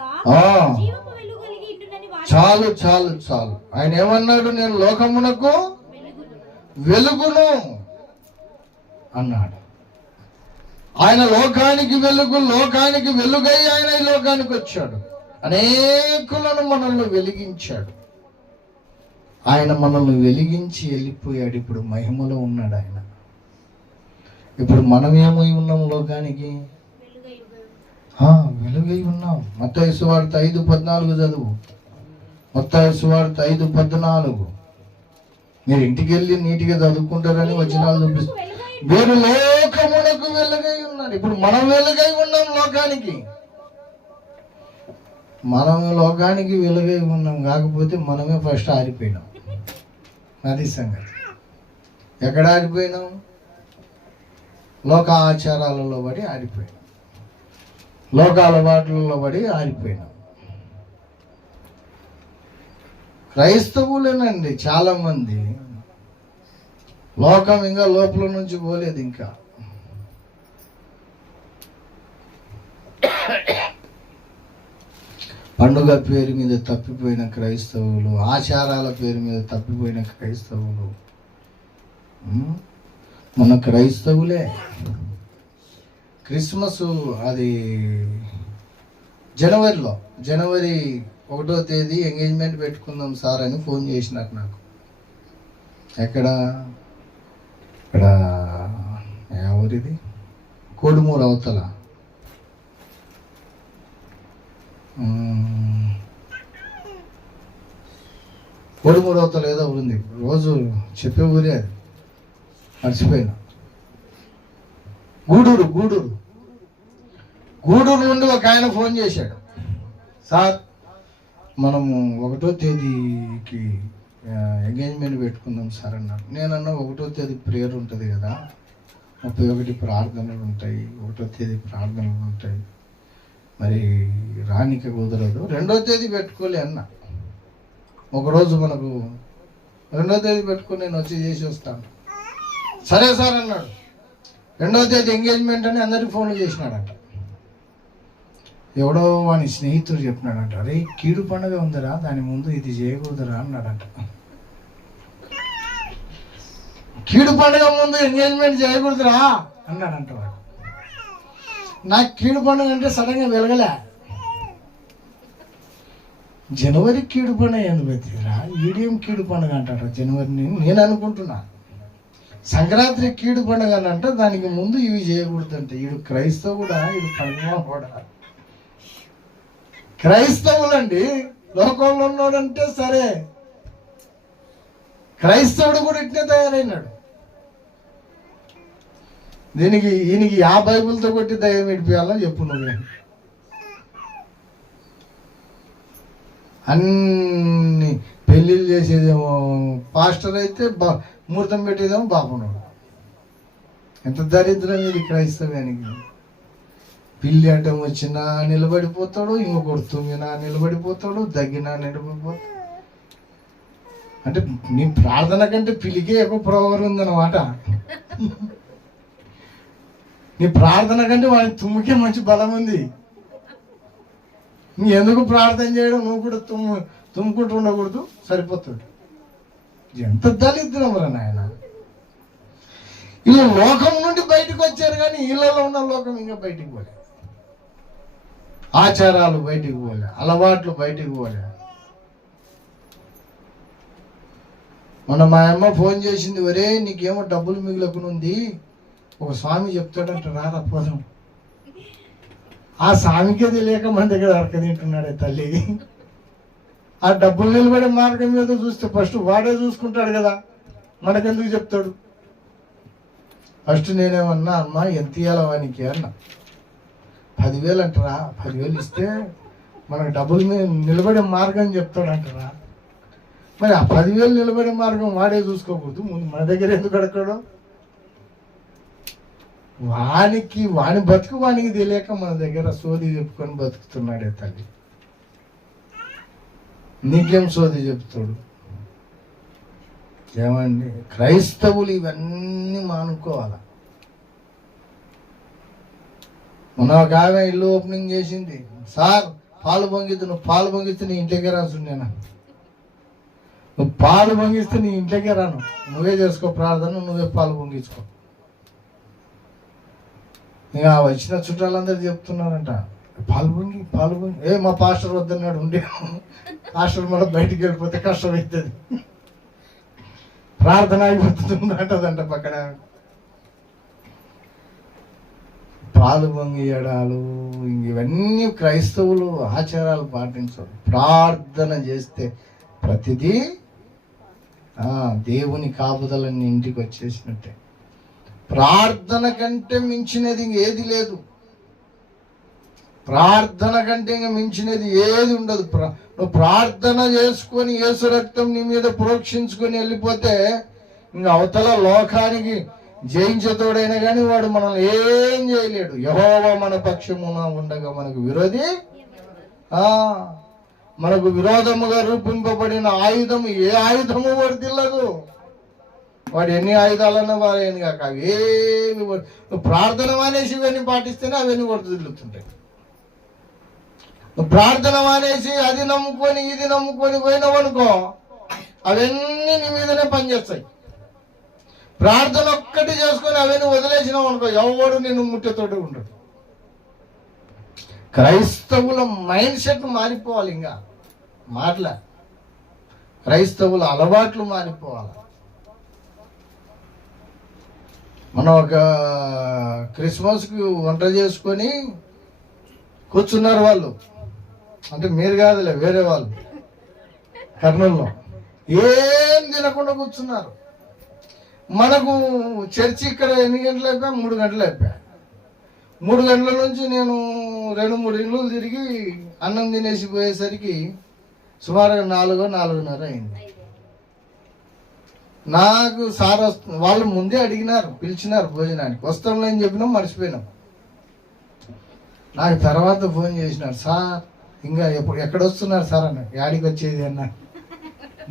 జీవపు వెలుగు కలిగి ఉండునని వాడు. చాలు చాలు చాలు. ఆయన ఏమన్నాడు? నేను లోకమునకు వెలుగును అన్నాడు. ఆయన లోకానికి వెలుగు, లోకానికి వెలుగై ఆయన ఈ లోకానికి వచ్చాడు. అనేకులను మనల్ని వెలిగించాడు. ఆయన మనల్ని వెలిగించి వెళ్ళిపోయాడు. ఇప్పుడు మహిమలో ఉన్నాడు ఆయన. ఇప్పుడు మనం ఏమై ఉన్నాం? లోకానికి వెలుగై ఉన్నాం. మత్తయి సువార్త 5:14 చదువు. మత్తయి సువార్త 5:14. మీరు ఇంటికి వెళ్ళి నీటిగా చదువుకుంటారని వచనాలు చూపిస్తారు. మీరు లోకమునకు వెలుగై ఉన్నారు. ఇప్పుడు మనం వెలుగై ఉన్నాం లోకానికి. మనం లోకానికి వెలుగై ఉన్నాం, కాకపోతే మనమే ఫస్ట్ ఆరిపోయినాం. అది సంగతి. ఎక్కడ ఆరిపోయినాం? లోక ఆచారాలలో పడి ఆరిపోయినాం, లోక అలవాట్లలో పడి ఆరిపోయినాం. క్రైస్తవులేనండి చాలా మంది. లోకం ఇంకా లోపల నుంచి పోలేదు. ఇంకా పండుగ పేరు మీద తప్పిపోయిన క్రైస్తవులు, ఆచారాల పేరు మీద తప్పిపోయిన క్రైస్తవులు మన క్రైస్తవులే. క్రిస్మస్ అది జనవరి 1వ తేదీ ఎంగేజ్మెంట్ పెట్టుకుందాం సార్ అని ఫోన్ చేసినారు నాకు. ఎక్కడ? ఇక్కడ ఎవరిది? కోడుమూరు అవతల. కోడుమూరు అవతల ఏదో ఉంది, రోజు చెప్పే ఊరే అది, మర్చిపోయినా. గూడూరు నుండి ఒక ఆయన ఫోన్ చేశాడు. సార్ మనము 1వ తేదీకి ఎంగేజ్మెంట్ పెట్టుకుందాం సార్ అన్నాడు. నేనన్నా 1వ తేదీ ప్రేయర్ ఉంటుంది కదా, 31 ప్రార్థనలు ఉంటాయి, 1వ తేదీ ప్రార్థనలు ఉంటాయి, మరి రానికి కుదరదు, 2వ తేదీ పెట్టుకోలే అన్న. ఒకరోజు మనకు 2వ తేదీ పెట్టుకొని నేను వచ్చి చేసి వస్తాను. సరే సార్ అన్నాడు. 2వ తేదీ ఎంగేజ్మెంట్ అని అందరికి ఫోన్లు చేసినాడంట. ఎవడో వాని స్నేహితుడు చెప్పినాడంట, అరే కీడు పండుగ ఉందరా, దాని ముందు ఇది చేయకూడదురా అన్నాడంట. కీడు పండుగ ముందు ఎంగేజ్మెంట్ చేయకూడదురా అన్నాడంట వాడు. నాకు కీడు పండుగ అంటే సడన్గా వెలగలే. జనవరి కీడు పండుగ ఎందుకు పెట్టిరా, ఈడియం కీడు పండుగ అంటాడు జనవరిని నేను అనుకుంటున్నా. సంక్రాంతి కీడు పండుగ అని అంటే దానికి ముందు ఇవి చేయకూడదంటే, ఈడు క్రైస్తవుడా, ఈడు పండుగ కూడా క్రైస్తవులండి. లోకంలో ఉన్నాడంటే సరే, క్రైస్తవుడు కూడా ఇట్నే తయారైనాడు. ఈయనకి ఆ బైబిల్తో కొట్టి దయ్యం విడిపోయాలో చెప్పు నువ్వే. అన్ని పెళ్ళిళ్ళు చేసేదేమో పాస్టర్ అయితే, ముహూర్తం పెట్టేదేమో బాపున్నాడు. ఎంత దరిద్రం ఇది క్రైస్తవ్యానికి. పిల్లి అడ్డం వచ్చినా నిలబడిపోతాడు, ఇంకొకటి తుమ్మినా నిలబడిపోతాడు, దగ్గినా నిలబడిపోతాడు. అంటే నీ ప్రార్థన కంటే పిల్లికే ఎక్కువ ప్రవర్ ఉందన్నమాట. నీ ప్రార్థన కంటే వాడి తుమ్ముకే మంచి బలం ఉంది. నీ ఎందుకు ప్రార్థన చేయడం, నువ్వు కూడా తుమ్ముకుంటూ ఉండకూడదు, సరిపోతుంది. ఎంత దళిద్రం రా నాయన. వీళ్ళు లోకం నుండి బయటకు వచ్చారు కానీ వీళ్ళలో ఉన్న లోకం ఇంకా బయటికి పోలే. ఆచారాలు బయటికి పోలే, అలవాట్లు బయటికి పోలే. మా అమ్మ ఫోన్ చేసింది, ఒరే నీకేమో డబ్బులు మిగిలకునుంది, ఒక స్వామి చెప్తాడంట రారా పోదాం. ఆ స్వామికే తెలియక మన దగ్గర అరక తింటున్నాడే తల్లి. ఆ డబ్బులు నిలబడే మార్గం మీద చూస్తే ఫస్ట్ వాడే చూసుకుంటాడు కదా, మనకెందుకు చెప్తాడు. ఫస్ట్ నేనేమన్నా, అమ్మా ఎంత ఇవ్వాలా వానికి అన్నా. 10,000 అంటారా, 10,000 ఇస్తే మనకు డబ్బుల మీద నిలబడే మార్గం చెప్తాడంటారా. మరి ఆ 10,000 నిలబడే మార్గం వాడే చూసుకోకూడదు, ముందు మన దగ్గర ఎందుకు అడగడం. వాని బతుకు వానికి తెలియక మన దగ్గర సోది చెప్పుకొని బతుకుతున్నాడే తల్లి. నీకేం సోది చెప్తాడు. ఏమండి, క్రైస్తవులు ఇవన్నీ మానుకోవాలి. మొన్న ఒక ఆమె ఇల్లు ఓపెనింగ్ చేసింది, సార్ పాలు పొంగితే, నువ్వు పాలు పొంగిస్తే నీ ఇంట్లోకే రాసు, నేను నువ్వు పాలు పొంగిస్తే నీ ఇంట్లోకే రాను, నువ్వే చేసుకో ప్రార్థన, నువ్వే పాలు పొంగించుకో. ఇక వచ్చిన చుట్టాలందరూ చెప్తున్నారంట, పాలు పొంగి మా పాస్టర్ వద్దన్నాడు, ఉండే పాస్టర్ మళ్ళీ బయటికి వెళ్ళిపోతే కష్టం అవుతుంది, ప్రార్థన అయిపోతుంది అంటదంట పక్కన. పాలు పొంగియడాలు ఇవన్నీ క్రైస్తవులు ఆచారాలు పాటించరు. ప్రార్థన చేస్తే ప్రతిదీ దేవుని కాపుదలని ఇంటికి వచ్చేసినట్టే. ప్రార్థన కంటే మించినది ఇంకేది లేదు. ప్రార్థన కంటే ఇంకా మించినది ఏది ఉండదు. నువ్వు ప్రార్థన చేసుకొని యేసు రక్తం నీ మీద ప్రోక్షించుకొని వెళ్ళిపోతే ఇంకా అవతల లోకానికి జయించేతోడైనా కానీ వాడు మనల్ని ఏం చేయలేడు. యెహోవా మన పక్షమున ఉండగా మనకు విరోధి, మనకు విరోధముగా రూపింపబడిన ఆయుధము ఏ ఆయుధము వర్దిల్లదు. వాడు ఎన్ని ఆయుధాలన్నా వాడేని కాక అవేమి. నువ్వు ప్రార్థన మానేసి ఇవన్నీ పాటిస్తేనే అవన్నీ వర్దిల్లుతుంటాయి. నువ్వు ప్రార్థన మానేసి అది నమ్ముకొని ఇది నమ్ముకొని పోయినావు అనుకో, అవన్నీ నీ మీదనే పనిచేస్తాయి. ప్రార్థన ఒక్కటి చేసుకొని అవన్నీ వదిలేసినావు అనుకో, ఎవడు నేను ముట్టెతోటి ఉండడు. క్రైస్తవుల మైండ్ సెట్ మారిపోవాలి. ఇంకా మాటల క్రైస్తవుల అలవాట్లు మారిపోవాలి. మనం ఒక క్రిస్మస్కి వంట చేసుకొని కూర్చున్నారు వాళ్ళు, అంటే మీరు కాదులే వేరే వాళ్ళు, కర్నూలులో ఏం తినకుండా కూర్చున్నారు. మనకు చర్చి ఇక్కడ ఎన్ని గంటలు అయిపోయా? 3 గంటలు అయిపోయా. 3 గంటల నుంచి నేను 2-3 ఇళ్ళు తిరిగి అన్నం తినేసి పోయేసరికి సుమారుగా 4-4:30 అయింది. నాకు సార్ వాళ్ళు ముందే అడిగినారు, పిలిచినారు భోజనానికి, వస్తాంలే అని చెప్పినాం, మర్చిపోయినాం. నాకు తర్వాత ఫోన్ చేసినారు, సార్ ఇంకా ఎక్కడ వస్తున్నారు సార్ అన్న. యాడికి వచ్చేది అన్న,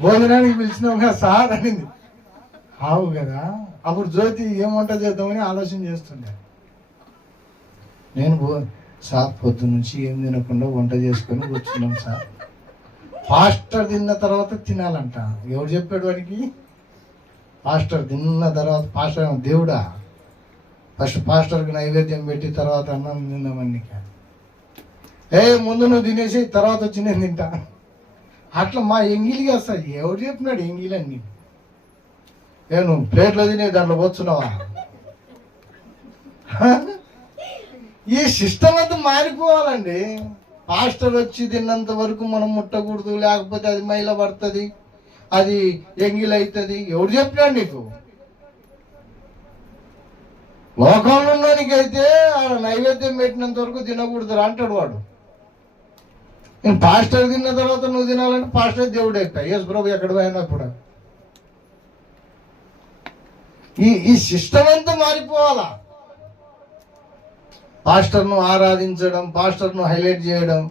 భోజనానికి పిలిచినాం కదా సార్ అనింది. ఆవు కదా. అప్పుడు జ్యోతి ఏం వంట చేద్దామని ఆలోచన చేస్తుండే. నేను సార్ పొద్దు నుంచి ఏం తినకుండా వంట చేసుకొని కూర్చున్నాం సార్. పాస్టర్ తిన్న తర్వాత తినాలంట. ఎవరు చెప్పాడు వాడికి? పాస్టర్ తిన్న తర్వాత. పాస్టర్ దేవుడా? ఫస్ట్ పాస్టర్కి నైవేద్యం పెట్టి తర్వాత అన్నం తిందామని. ముందు నువ్వు తినేసి తర్వాత వచ్చి నేను తింటా. అట్లా మా ఎంగిలి వస్తాయి. ఎవరు చెప్పినాడు ఎంగిలన్నీ? నువ్వు ప్లేట్లో తినే దాంట్లో పోతున్నావా? ఈ సిస్టమ్ అంతా మారిపోవాలండి. పాస్టర్ వచ్చి తిన్నంత వరకు మనం ముట్టకూడదు, లేకపోతే అది మైల పడుతుంది, అది ఎంగిలవుతుంది. ఎవరు చెప్పినాడు నీకు? లోకంలో ఉన్నోనికైతే నైవేద్యం పెట్టినంత వరకు తినకూడదు అంటాడు వాడు. నేను పాస్టర్ తిన్న తర్వాత నువ్వు తినాలంటే పాస్టర్ దేవుడు అయిపోయి యేసు ప్రభు ఎక్కడ పోయినప్పుడు. ఈ సిస్టమ్ అంతా మారిపోవాలా. పాస్టర్ను ఆరాధించడం, పాస్టర్ను హైలైట్ చేయడం,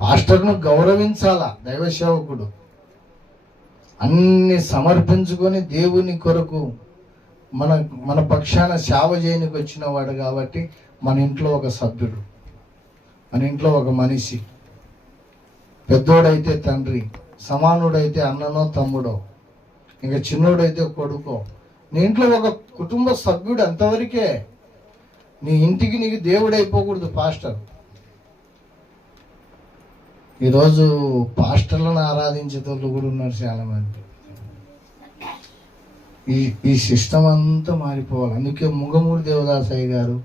పాస్టర్ను గౌరవించాలా. దైవ సేవకుడు అన్ని సమర్పించుకొని దేవుని కొరకు మన పక్షాన సేవ చేయనికి వచ్చిన వాడు కాబట్టి మన ఇంట్లో ఒక సభ్యుడు, మన ఇంట్లో ఒక మనిషి. పెద్దోడైతే తండ్రి, సమానుడైతే అన్ననో తమ్ముడో, ఇంకా చిన్నోడైతే కొడుకో. నీ ఇంట్లో ఒక కుటుంబ సభ్యుడు. అంతవరకే. నీ ఇంటికి నీకు దేవుడు అయిపోకూడదు పాస్టర్. ఈరోజు పాస్టర్లను ఆరాధించేటోళ్ళు కూడా ఉన్నారు చాలా మంది. ఈ సిస్టమ్ అంతా మారిపోవాలి. అందుకే ముంగమూడి దేవదాసయ్య గారు,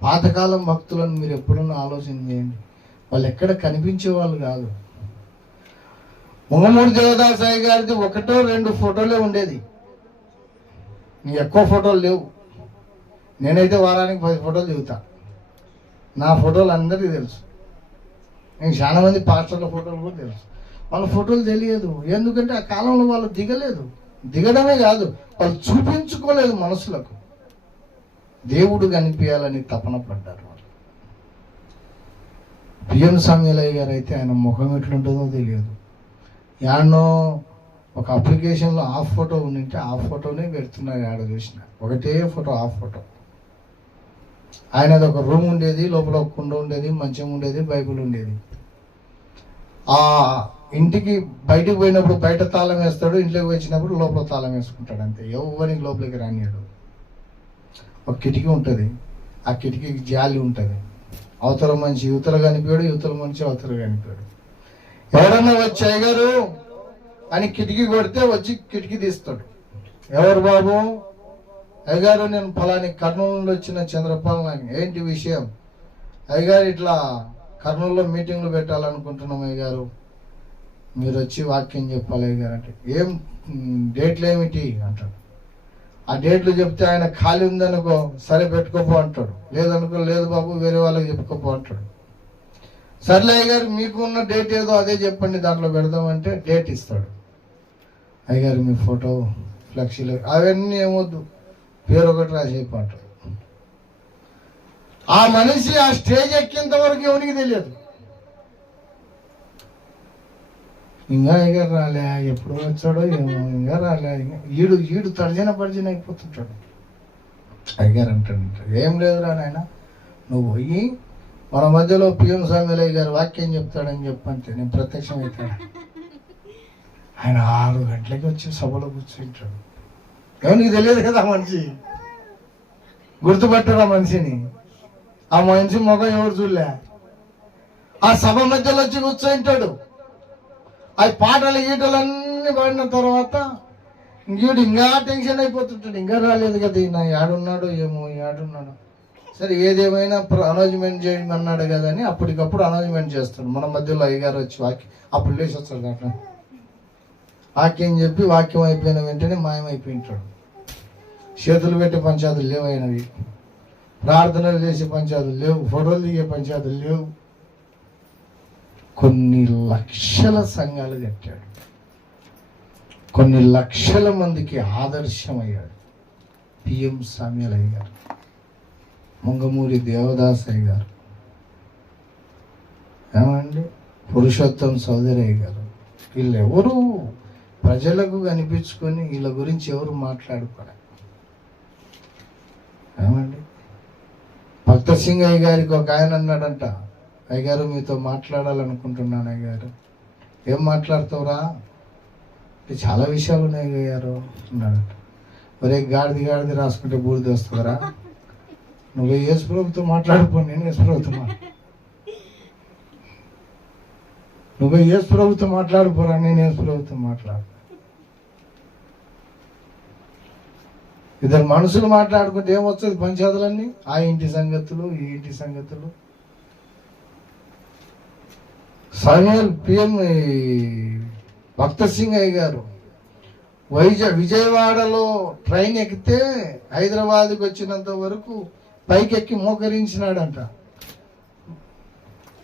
పాతకాలం భక్తులను మీరు ఎప్పుడన్నా ఆలోచన చేయండి. వాళ్ళు ఎక్కడ కనిపించే వాళ్ళు కాదు. ముంగమూడి దేవదాసయ్య గారిది 1-2 ఫోటోలే ఉండేది. నీకు ఎక్కువ ఫోటోలు లేవు. నేనైతే వారానికి 10 ఫోటోలు దిగుతా. నా ఫోటోలు అందరికీ తెలుసు. నేను చాలా మంది పాస్టర్ల ఫోటోలు కూడా తెలుసు. వాళ్ళ ఫోటోలు తెలియదు. ఎందుకంటే ఆ కాలంలో వాళ్ళు దిగలేదు. దిగడమే కాదు, వాళ్ళు చూపించుకోలేదు మనసులకు. దేవుడు కనిపించాలని తపన పడ్డారు వాళ్ళు. పిఎం సామ్యలయ్య గారు అయితే ఆయన ముఖం ఎట్లుంటుందో తెలియదు. యాడనో ఒక అప్లికేషన్లో హాఫ్ ఫోటో ఉండింటే ఆ ఫోటోనే పెడుతున్నారు. ఆడ చూసిన ఒకటే ఫోటో, హాఫ్ ఫోటో. ఆయనది ఒక రూమ్ ఉండేది, లోపల ఒక కుండ ఉండేది, మంచం ఉండేది, బైబిల్ ఉండేది. ఆ ఇంటికి బయటకు పోయినప్పుడు బయట తాళం వేస్తాడు, ఇంట్లోకి వచ్చినప్పుడు లోపల తాళం వేసుకుంటాడు. అంతే. ఎవరికి లోపలికి రానియాడు. ఒక కిటికీ ఉంటుంది, ఆ కిటికీకి జాలి ఉంటుంది. అవతల మనిషి యువతలు కనిపాడు, యువతల మనిషి అవతల కనిపాడు. ఎవరన్నా వచ్చి అయ్యగారు అని కిటికీ కొడితే వచ్చి కిటికీ తీస్తాడు. ఎవరు బాబు? అయ్యగారు నేను ఫలాని కర్నూలు నుండి వచ్చిన చంద్రపాల్ నాయక్. ఏంటి విషయం? అయ్యగారు ఇట్లా కర్నూలులో మీటింగ్లు పెట్టాలనుకుంటున్నాం అయ్యగారు, మీరు వచ్చి వాక్యం చెప్పాలి అయ్యగారు అంటే. ఏం డేట్లు ఏమిటి అంటాడు. ఆ డేట్లు చెప్తే ఆయన ఖాళీ ఉందనుకో, సరే పెట్టుకోపో అంటాడు. లేదనుకో, లేదు బాబు వేరే వాళ్ళకి చెప్పుకోపో అంటాడు. సర్లే అయ్యగారు మీకు ఉన్న డేట్ ఏదో అదే చెప్పండి, దాంట్లో పెడదామంటే డేట్ ఇస్తాడు. అయ్యగారు మీ ఫోటో ఫ్లెక్సీలు అవన్నీ ఏమొద్దు, పేరు ఒకటి రాసి అంటాడు. ఆ మనిషి ఆ స్టేజ్ ఎక్కేంత వరకు ఎవరికి తెలియదు. ఇంకా అయ్యగారు రాలే, ఎప్పుడు వచ్చాడో ఏమో, ఇంకా రాలే. ఈడు తర్జన అయిపోతుంటాడు. అయ్యగారు అంటాడు, ఏం లేదురా నాయన, నువ్వు పోయి మన మధ్యలో పిఎం సామ్యలయ్య గారు వాక్యం చెప్తాడని చెప్పంటే నేను ప్రత్యక్షం అవుతాను. ఆయన 6 గంటలకి వచ్చి సభలో కూర్చుంటాడు. ఎవరికి తెలియదు కదా ఆ మనిషి, గుర్తుపట్టాడు ఆ మనిషిని. ఆ మనిషి ముఖం ఎవరు చూడలే. ఆ సభ మధ్యలో వచ్చి కూర్చుంటాడు. ఆ పాటలు గీటలన్నీ పడిన తర్వాత ఇంకీడు ఇంకా టెన్షన్ అయిపోతుంటాడు. ఇంకా రాలేదు కదా ఈయన, ఏడున్నాడు ఏమో, ఏడున్నాడు. సరే ఏదేమైనా అనౌన్స్మెంట్ చేయమన్నాడు కదా అని అప్పటికప్పుడు అనౌన్స్మెంట్ చేస్తాడు. మన మధ్యలో అయ్యగారు వచ్చి వాక్యం అప్పుడు లేచి వస్తాడు. అట్లా వాక్యం చెప్పి వాక్యం అయిపోయిన వెంటనే మాయమైపోయింటాడు. చేతులు పెట్టే పంచాయతీలు లేవు అయినవి, ప్రార్థనలు చేసే పంచాయతీలు లేవు, ఫోటోలు దిగే పంచాయతీలు లేవు. కొన్ని లక్షల సంఘాలు కట్టాడు, కొన్ని లక్షల మందికి ఆదర్శమయ్యాడు పిఎం సామ్యలయ్య గారు, ముంగమూరి దేవదాసయ్య గారు, ఏమండి పురుషోత్తం చౌదరయ్య గారు. వీళ్ళెవరు ప్రజలకు కనిపించుకొని వీళ్ళ గురించి ఎవరు మాట్లాడుకోరా ఏమండి? భక్త సింగ్ అయ్య గారికి ఒక ఆయన అన్నాడంట, అయ్యగారు మీతో మాట్లాడాలనుకుంటున్నాను అయ్యగారు. ఏం మాట్లాడతావురా? చాలా విషయాలు ఉన్నాయి అయ్యారు అన్నాడంట. ఒరే గాడిది రాసుకుంటే బూడిద వస్తుందిరా, నువ్వు యేసు ప్రభుతో మాట్లాడుకో, నేను యేసు ప్రభుతో నువ్వు యేసు ప్రభుతో మాట్లాడుకోరా, నేను యేసు ప్రభుతో మాట్లాడు. ఇద్దరు మనుషులు మాట్లాడుకుంటే ఏమొస్తుంది? పంచాయతీలన్నీ ఆ ఇంటి సంగతులు, ఈ ఇంటి సంగతులు. సామ్యూయల్ పిఎం భక్త సింగ్ అయ్య గారు విజయవాడలో ట్రైన్ ఎక్కితే హైదరాబాద్కి వచ్చినంత వరకు పైకెక్కి మోకరించినాడంట.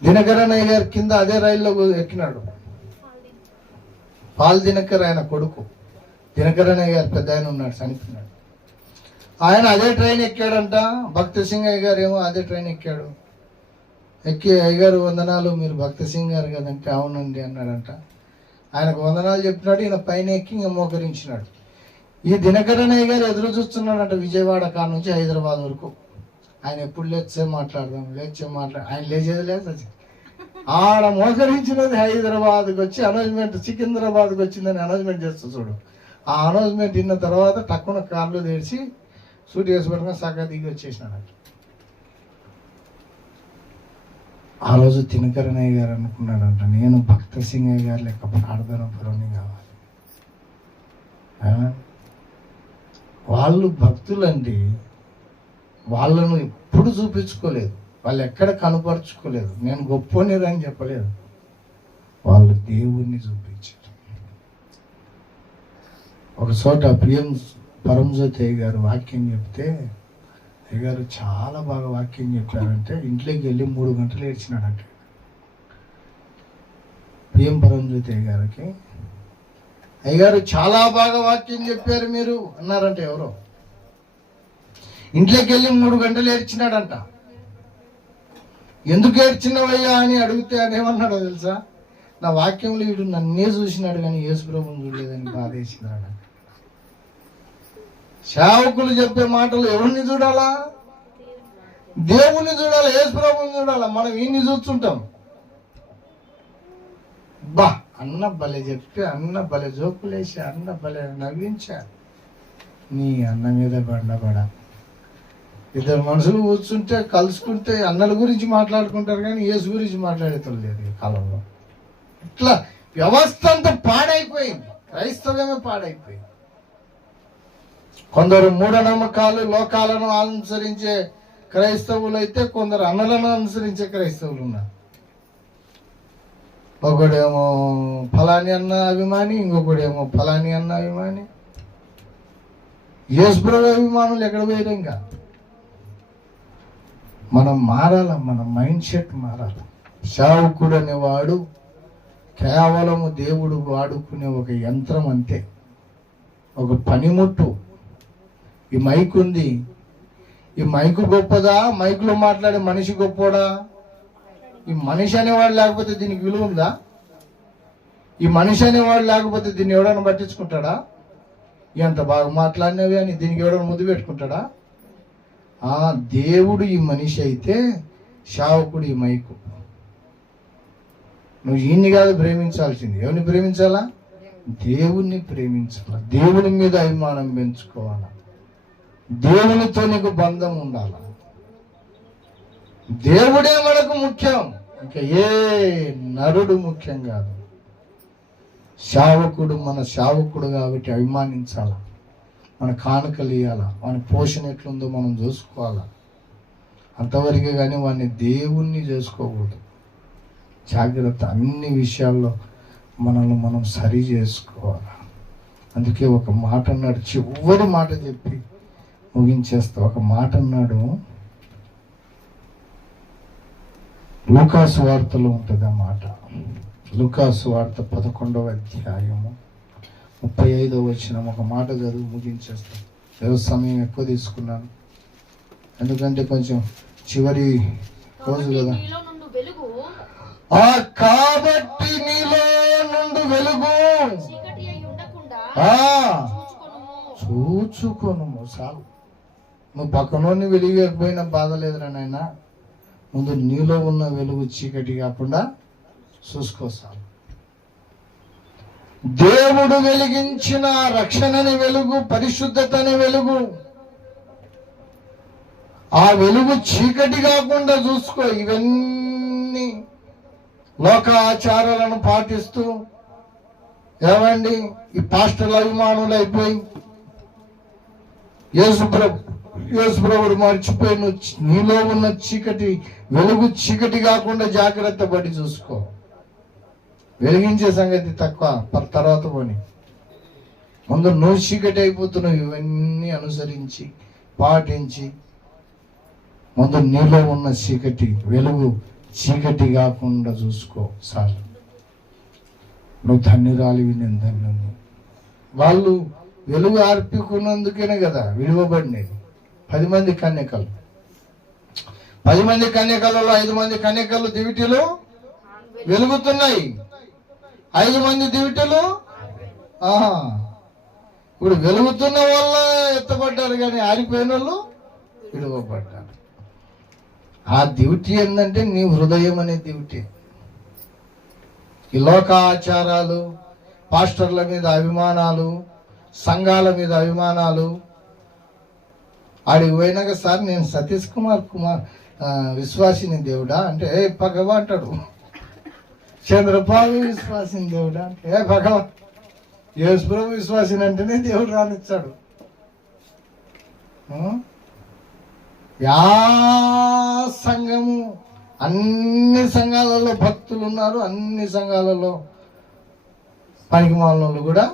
దినకరన్ అయ్య గారి కింద అదే రైల్లో ఎక్కినాడు. పాల్ దినకర్ ఆయన కొడుకు, దినకరన్ అయ్య గారు పెద్ద ఆయన ఉన్నాడు, చనిపోయినాడు. ఆయన అదే ట్రైన్ ఎక్కాడంట. భక్త సింగ్ అయ్య గారు ఏమో అదే ట్రైన్ ఎక్కాడు. ఎక్కి అయ్యగారు వందనాలు, మీరు భక్త సింగ్ గారు కదంటే అవునండి అన్నాడంట. ఆయనకు వందనాలు చెప్పినాడు. ఈయన పైన ఎక్కి ఇంకా మోకరించినాడు. ఈ దినకరన్ అయ్య గారు ఎదురు చూస్తున్నాడంట విజయవాడ కాడ నుంచి హైదరాబాద్ వరకు. ఆయన ఎప్పుడు లేచే మాట్లాడదాం, ఆయన లేచేది లేదు. ఆడ మోకరించినది హైదరాబాద్కి వచ్చి అనౌన్స్మెంట్, సికింద్రాబాద్కి వచ్చిందని అనౌన్స్మెంట్ చేస్తూ చూడు. ఆ అనౌన్స్మెంట్ విన్న తర్వాత టక్కున కార్లు తెరిచి సూట్ వేసి పెట్టుకుని సగం దిగి వచ్చేసినాడు. ఆ రోజు దినకరన్ అయ్య గారు అనుకున్నాడంట, నేను భక్త సింగ్ అయ్య గారు లెక్క ప్రార్థన పరుని కావాలి. వాళ్ళు భక్తులండి, వాళ్ళను ఎప్పుడు చూపించుకోలేదు, వాళ్ళు ఎక్కడ కనపరుచుకోలేదు, నేను గొప్పనిరని చెప్పలేదు, వాళ్ళు దేవుణ్ణి చూపించారు. ఒక చోట పిఎం పరంజ్యోతి అయ్య గారు వాక్యం చెప్తే, అయ్యగారు చాలా బాగా వాక్యం చెప్పారంటే ఇంట్లోకి వెళ్ళి 3 గంటలు ఏడ్చినాడంటే. పిఎం పరంజ్యోతి అయ్య గారికి, అయ్యగారు చాలా బాగా వాక్యం చెప్పారు మీరు అన్నారంటే ఎవరో. ఇంట్లోకి వెళ్ళి 3 గంటలు ఏడ్చినాడంట. ఎందుకు ఏడ్చినవయ్యా అని అడిగితే అని ఏమన్నాడో తెలుసా? నా వాక్యంలో వీడు నన్నే చూసినాడు కానీ యేసు ప్రభువుని చూడలేదని బాధేసినాడు. సేవకులు చెప్పే మాటలు ఎవరిని చూడాలా? దేవుణ్ణి చూడాలా, యేసు ప్రభువుని చూడాలా. మనం ఈయన్ని చూస్తుంటాం. బా అన్న భలే చెప్పి, అన్న భలే జోకులేసి, అన్న భలే నవ్వించా, నీ అన్న మీద బండబడా. ఇద్దరు మనుషులు కూర్చుంటే కలుసుకుంటే అన్నల గురించి మాట్లాడుకుంటారు కానీ యేసు గురించి మాట్లాడేటోళ్ళు లేదు ఈ కాలంలో. ఇట్లా వ్యవస్థ అంతా పాడైపోయింది, క్రైస్తవమే పాడైపోయింది. కొందరు మూఢనమ్మకాలు, లోకాలను అనుసరించే క్రైస్తవులు అయితే కొందరు అన్నలను అనుసరించే క్రైస్తవులు ఉన్నారు. ఒకడేమో ఫలాని అన్న అభిమాని, ఇంకొకడేమో ఫలాని అన్న అభిమాని. యేసు ప్రభు అభిమానులు ఎక్కడ పోయారు? ఇంకా మనం మారాల, మన మైండ్ సెట్ మారాల. సేవకుడు అనేవాడు కేవలము దేవుడు వాడుకునే ఒక యంత్రం అంతే, ఒక పనిముట్టు. ఈ మైక్ ఉంది, ఈ మైకు గొప్పదా? మైకులో మాట్లాడే మనిషి గొప్పోడా? ఈ మనిషి అనేవాడు లేకపోతే దీనికి విలువ ఉందా? ఈ మనిషి అనేవాడు లేకపోతే దీన్ని ఎవడన్నా పట్టించుకుంటాడా? ఎంత బాగా మాట్లాడినవి అని దీనికి ఎవడన్నా ముద్దు పెట్టుకుంటాడా? దేవుడు ఈ మనిషి అయితే సేవకుడు ఈ మైకు. నువ్వు ఈయన్ని కాదు ప్రేమించాల్సింది, ఎవరిని ప్రేమించాలా? దేవుణ్ణి ప్రేమించాలా, దేవుని మీద అభిమానం పెంచుకోవాలా, దేవునితో నీకు బంధం ఉండాల. దేవుడే మనకు ముఖ్యం, ఇంకా ఏ నరుడు ముఖ్యం కాదు. సేవకుడు మన సేవకుడు కాబట్టి అభిమానించాల, మన కానుకలు ఇవ్వాలా, మన పోషణ ఎట్లుందో మనం చూసుకోవాలా. అంతవరకే కానీ వాడిని దేవుణ్ణి చేసుకోకూడదు. జాగ్రత్త, అన్ని విషయాల్లో మనల్ని మనం సరి చేసుకోవాలి. అందుకే ఒక మాట అన్నాడు, చివరి మాట చెప్పి ముగించేస్తా. ఒక మాట అన్నాడు, లూకాసు వార్తలో ఉంటుంది ఆ మాట. లూకాసు వార్త 11వ అధ్యాయము 35వ వచనం. ఒక మాట చదువు ముగించేస్తాం. ఏదో సమయం ఎక్కువ తీసుకున్నాను ఎందుకంటే కొంచెం చివరి రోజు కదా. కాబట్టి నీలో నుండి వెలుగు చాలు. నువ్వు పక్కనోని వెలిగిపోయినా బాధ లేదురా నాయనా, ముందు నీలో ఉన్న వెలుగు చీకటి కాకుండా చూసుకో చాలు. దేవుడు వెలిగించిన రక్షణని వెలుగు, పరిశుద్ధతని వెలుగు, ఆ వెలుగు చీకటి కాకుండా చూసుకో. ఇవన్నీ లోక ఆచారాలను పాటిస్తూ ఏమండి ఈ పాస్టర్ల అభిమానులు అయిపోయి యేసుప్రభుడు మర్చిపోయి నీలో ఉన్న చీకటి వెలుగు చీకటి కాకుండా జాగ్రత్త పడి చూసుకో. వెలిగించే సంగతి తక్కువ, తర్వాత పోని. ముందు నువ్వు చీకటి అయిపోతున్నావు. ఇవన్నీ అనుసరించి పాటించి ముందు నీలో ఉన్న చీకటి వెలుగు చీకటి కాకుండా చూసుకో సార్. నువ్వు ధన్యురాలివి, నేను ధన్యుని. వాళ్ళు వెలుగు అర్పించుకున్నందుకేనే కదా విలువబడినది. 10 మంది కన్యకలు, 10 మంది కన్యకలలో 5 మంది కన్యకలు దివిటీలు వెలుగుతున్నాయి, 5 మంది దివిటీలు ఇప్పుడు వెలుగుతున్న వల్ల ఎత్తబడ్డారు, కానీ ఆరిపోయిన వాళ్ళు విలువబడ్డారు. ఆ డ్యూటీ ఏంటంటే నీ హృదయం అనే డ్యూటీ. ఈ లోక ఆచారాలు, పాస్టర్ల మీద అభిమానాలు, సంఘాల మీద అభిమానాలు, ఆడికి పోయినాక సార్ నేను సతీష్ కుమార్ విశ్వాసిని దేవుడా అంటే ఏ భగవా అంటాడు. చంద్రబాబు విశ్వాసిని దేవుడా అంటే ఏ భగవా. యేసుప్రభు విశ్వాసిని అంటేనే దేవుడు రానిచ్చాడు. యా సంఘము, అన్ని సంఘాలలో భక్తులు ఉన్నారు, అన్ని సంఘాలలో పనికిమాలను కూడా.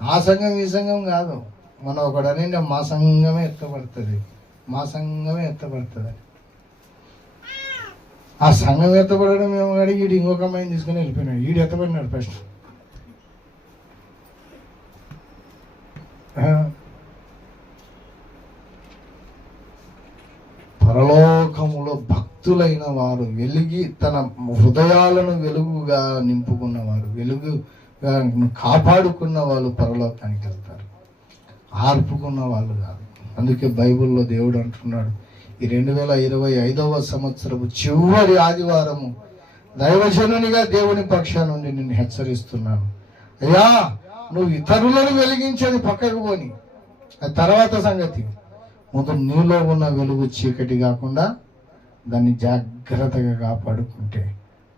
ఆ సంఘం ఈ సంఘం కాదు. మనం ఒకడని మా సంఘమే ఎత్తబడుతుంది, మా సంఘమే ఎత్తబడుతుంది. ఆ సంఘం ఎత్తబడడం మేము కానీ ఈడు ఇంకొక అమ్మాయిని తీసుకుని వెళ్ళిపోయినాడు. ఈడు ఎత్తబడినాడు ఫస్ట్. పరలోకములో భక్తులైన వారు, వెలిగి తన హృదయాలను వెలుగుగా నింపుకున్నవారు, వెలుగుగా కాపాడుకున్న వాళ్ళు పరలోకానికి వెళ్తారు, ఆర్పుకున్న వాళ్ళు కాదు. అందుకే బైబిల్లో దేవుడు అంటున్నాడు, ఈ 2025వ సంవత్సరము చివరి ఆదివారము దైవజనునిగా దేవుని పక్షాన నుండి నిన్ను హెచ్చరిస్తున్నాను. అయ్యా, నువ్వు ఇతరులను వెలిగించేది పక్కకు పోని, అది తర్వాత సంగతి. ముందు నీలో ఉన్న వెలుగు చీకటి కాకుండా దాన్ని జాగ్రత్తగా కాపాడుకుంటే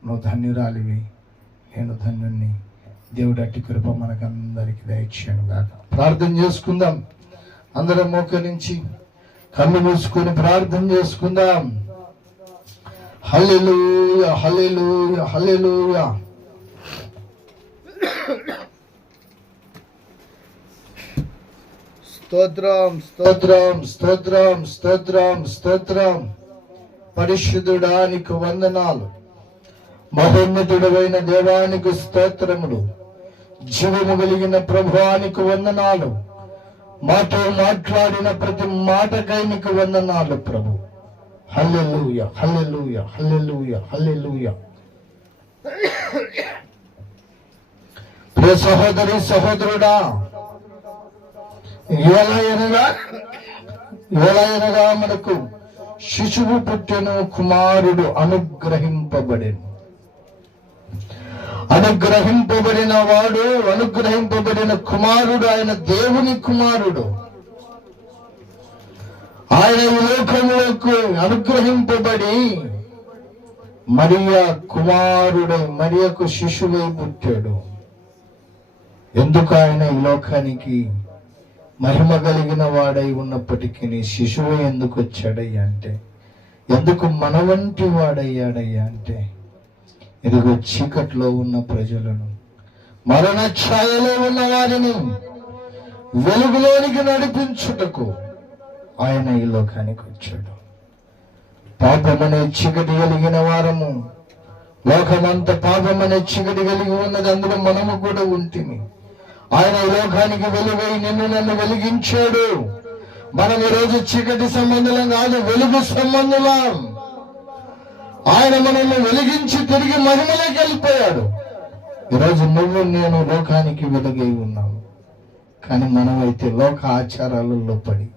నువ్వు ధన్యురాలివి, నేను ధన్యుణ్ణి. దేవుడు అట్టి కృప మనకందరికి దయచేయను గాక. ప్రార్థన చేసుకుందాం. అందరం మోకరించి కళ్ళు మూసుకొని ప్రార్థన చేసుకుందాం. హల్లెలూయా, హల్లెలూయా, హల్లెలూయా. స్తోత్రం, స్తోత్రం, స్తోత్రం, స్తోత్రం, స్తోత్రం. పరిశుద్ధుడానికి వందనాలు. మహోన్నతుడైన దేవానికి స్తోత్రములు. జీవము కలిగిన ప్రభువానికి వందనాలు. మాతో మాట్లాడిన ప్రతి మాటకై నీకు వందనాలు ప్రభు. హల్లెలూయా, హల్లెలూయా, హల్లెలూయా, హల్లెలూయా. ప్రియ సహోదరి సహోదరుడా, ఎలాగనగా మనకు శిశువు పుట్టెను, కుమారుడు అనుగ్రహింపబడెను. అనుగ్రహింపబడిన వాడు, అనుగ్రహింపబడిన కుమారుడు, ఆయన దేవుని కుమారుడు. ఆయన ఈ లోకములకు అనుగ్రహింపబడి మరియా కుమారుడై, మరియకు శిశువై పుట్టాడు. ఎందుకు ఆయన ఈ లోకానికి మహిమ కలిగిన వాడై ఉన్నప్పటికీ శిశువు ఎందుకు వచ్చాడయ్యా అంటే, ఎందుకు మన వంటి వాడయ్యాడయ్యా అంటే, ఇదిగో చీకట్లో ఉన్న ప్రజలను, మరణ ఛాయలో ఉన్న వారిని వెలుగులోనికి నడిపించుటకు ఆయన ఈ లోకానికి వచ్చాడు. పాపమనే చీకటి కలిగిన వారము, లోకమంతా పాపమనే చీకటి కలిగి ఉన్నది, అందులో మనము కూడా ఉంటుంది. ఆయన ఈ లోకానికి వెలుగై నిన్ను నన్ను వెలిగించాడు. మనం ఈరోజు చీకటి సంబంధం కాదు, వెలుగు సంబంధం. ఆయన మనల్ని వెలిగించి తిరిగి మహిమలోకి వెళ్ళిపోయాడు. ఈరోజు నువ్వు నేను లోకానికి వెలుగై ఉన్నావు. కానీ మనమైతే లోక ఆచారాలలో పడి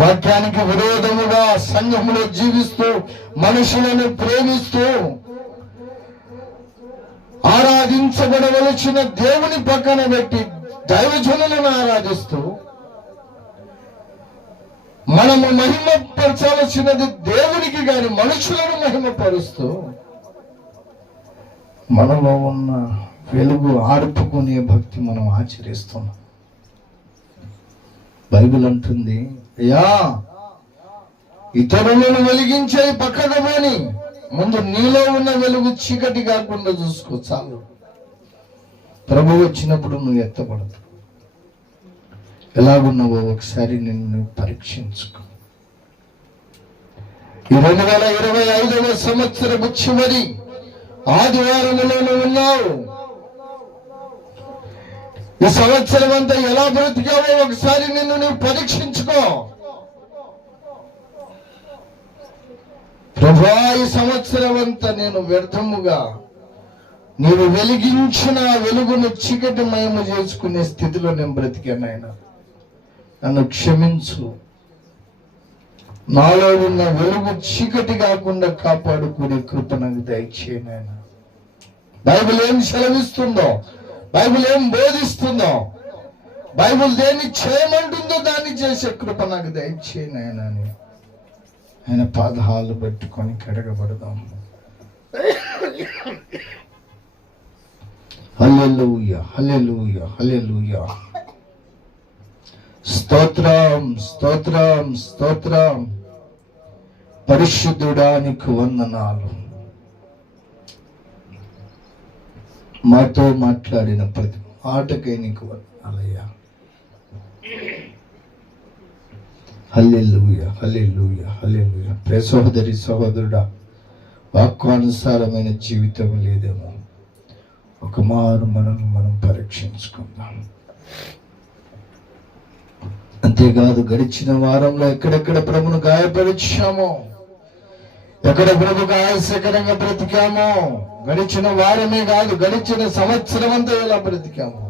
వాక్యానికి విరోధముగా సంఘములో జీవిస్తూ మనుషులను ప్రేమిస్తూ ఆరాధించబడవలసిన దేవుని పక్కన పెట్టి దైవజనులను ఆరాధిస్తూ మనము మహిమపరచాల్సినది దేవునికి గాని మనుషులను మహిమపరుస్తూ మనలో ఉన్న వెలుగు ఆర్పుకునే భక్తి మనం ఆచరిస్తున్నాం. బైబిల్ అంటుంది, అయ్యా ఇతరులను వెలిగించే పక్కన పోని ముందు నీలో ఉన్న వెలుగు చీకటి కాకుండా చూసుకో చాలు. ప్రభు వచ్చినప్పుడు నువ్వు ఎత్తపడదు. ఎలాగున్నావో ఒకసారి నిన్ను పరీక్షించుకో. ఈ 2025వ సంవత్సరపు చివరి ఆదివారంలో నువ్వు ఉన్నావు. ఈ సంవత్సరం అంతా ఎలా బ్రతికావో ఒకసారి నిన్ను నువ్వు పరీక్షించుకో. ప్రభువా, ఈ సంవత్సరం అంతా నేను వ్యర్థముగా నీవు వెలిగించిన వెలుగును చీకటిమయము చేసుకునే స్థితిలో నేను బ్రతికాను. ఆయన నన్ను క్షమించు. నాలో ఉన్న వెలుగు చీకటి కాకుండా కాపాడుకునే కృప నాకు దయచేయను. ఆయన బైబిల్ ఏం సెలవిస్తుందో, బైబిల్ ఏం బోధిస్తుందో, బైబిల్ దేన్ని చేయమంటుందో దాన్ని చేసే కృప నాకు దయచేయను ఆయన అని ఆయన పాదాలు పెట్టుకొని కడగబడదాం. హల్లెలూయా, హల్లెలూయా, హల్లెలూయా. స్తోత్రం, స్తోత్రం, స్తోత్రం. పరిశుద్ధుడా నీకు వందనాలు. మాతో మాట్లాడిన ప్రతి మాటకై నీకు వందనాలయ్యా. హల్లెలూయా, హల్లెలూయా, హల్లెలూయా. ప్రియ సహోదరి సహోదరుడా, వాక్యానుసారమైన జీవితం లేదేమో. ఒక మారు మనల్ని మనం పరీక్షించుకుందాం. అంతేకాదు, గడిచిన వారంలో ఎక్కడెక్కడ ప్రభును గాయపరిచామో, ఎక్కడ ప్రభుకు ఆయాసకరంగా బ్రతికామో, గడిచిన వారమే కాదు గడిచిన సంవత్సరం అంతా ఎలా బ్రతికామో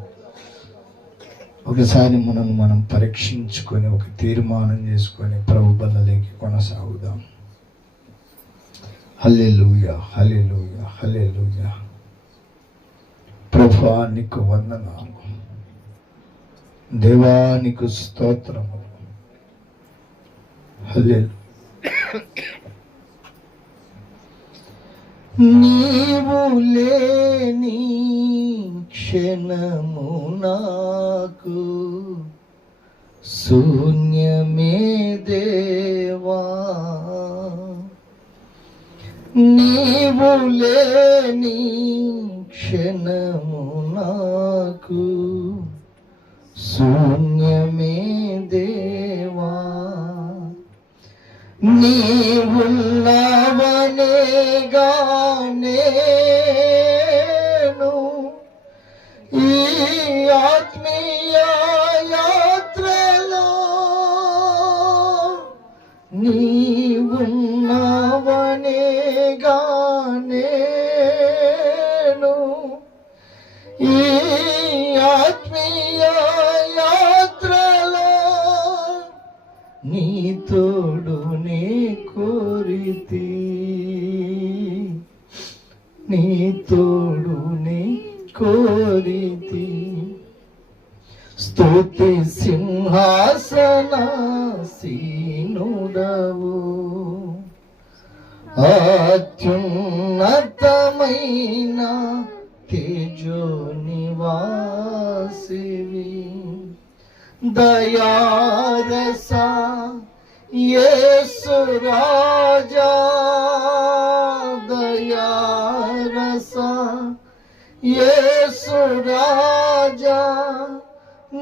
ఒకసారి మనం పరీక్షించుకొని ఒక తీర్మానం చేసుకొని ప్రభు బల్లలోకి కొనసాగుదాం. హల్లెలూయా, హల్లెలూయా, హల్లెలూయా. ప్రభువా నీకు వందనాలు, దేవా నీకు స్తోత్రము. హల్లెలూయా. నీవు లేని క్షణము నాకు శూన్యమే దేవా, నీవు లేని క్షణము నాకు శూన్యమే దేవా, నీవున్నావనేగా నేను ఈ ఆత్మీయ యాత్రలో, నీవున్నావనేగా నేను ఈ ఆత్మీయ యాత్రలో, నీ తోడునే కోరితి, నీ తోడునే కోరితి. స్తుతి సింహాసనాసీనుడవు, అత్యున్నతమైన తేజో నివాసివి, దయారస యేసు రాజా, దయారస యేసు రాజా,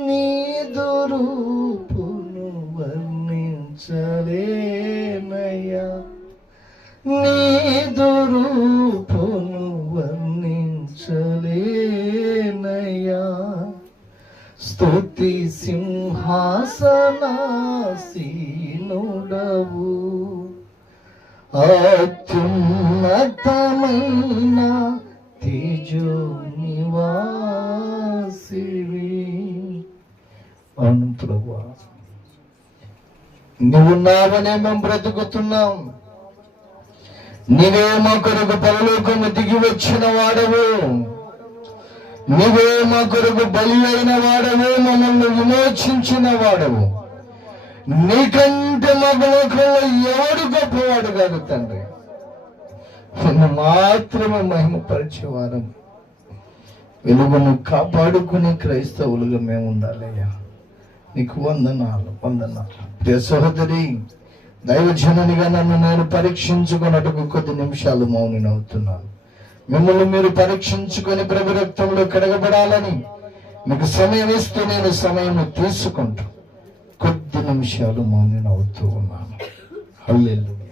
నీదు రూపును వర్ణించలేనయ్యా, నీదు రూపును వర్ణించలేనయ్యా. స్తుతి సింహాసనాసీనుడవు, అత్యున్నతమైన తేజో నివాసివి. నువ్వున్నావనే మేము బ్రతుకుతున్నాం. నీవే మా కొరకు పరలోకము దిగి వచ్చిన వాడవు, నీవే మా కొరకు బలి అయిన వాడవు, మమ్మల్ని విమోచించిన వాడవు. నీకంటే మా లోకంలో ఎవడు గొప్పవాడు కాదు తండ్రి. నిన్ను మాత్రమే మహిమపరిచేవారు. వెలుగును కాపాడుకునే క్రైస్తవులుగా మేము ఉండాలయ్యా. నీకు వందనాలు. ప్రియ సహోదరి, దైవజనునిగా నన్ను నేను పరీక్షించుకున్నట్టుకు కొద్ది నిమిషాలు మౌనినవుతున్నాను. మిమ్మల్ని మీరు పరీక్షించుకొని ప్రభు రక్తంలో కడగబడాలని మీకు సమయం ఇస్తూ నేను సమయం తీసుకుంటూ కొద్ది నిమిషాలు మౌనినవుతూ ఉన్నాను. హల్లెలూయా.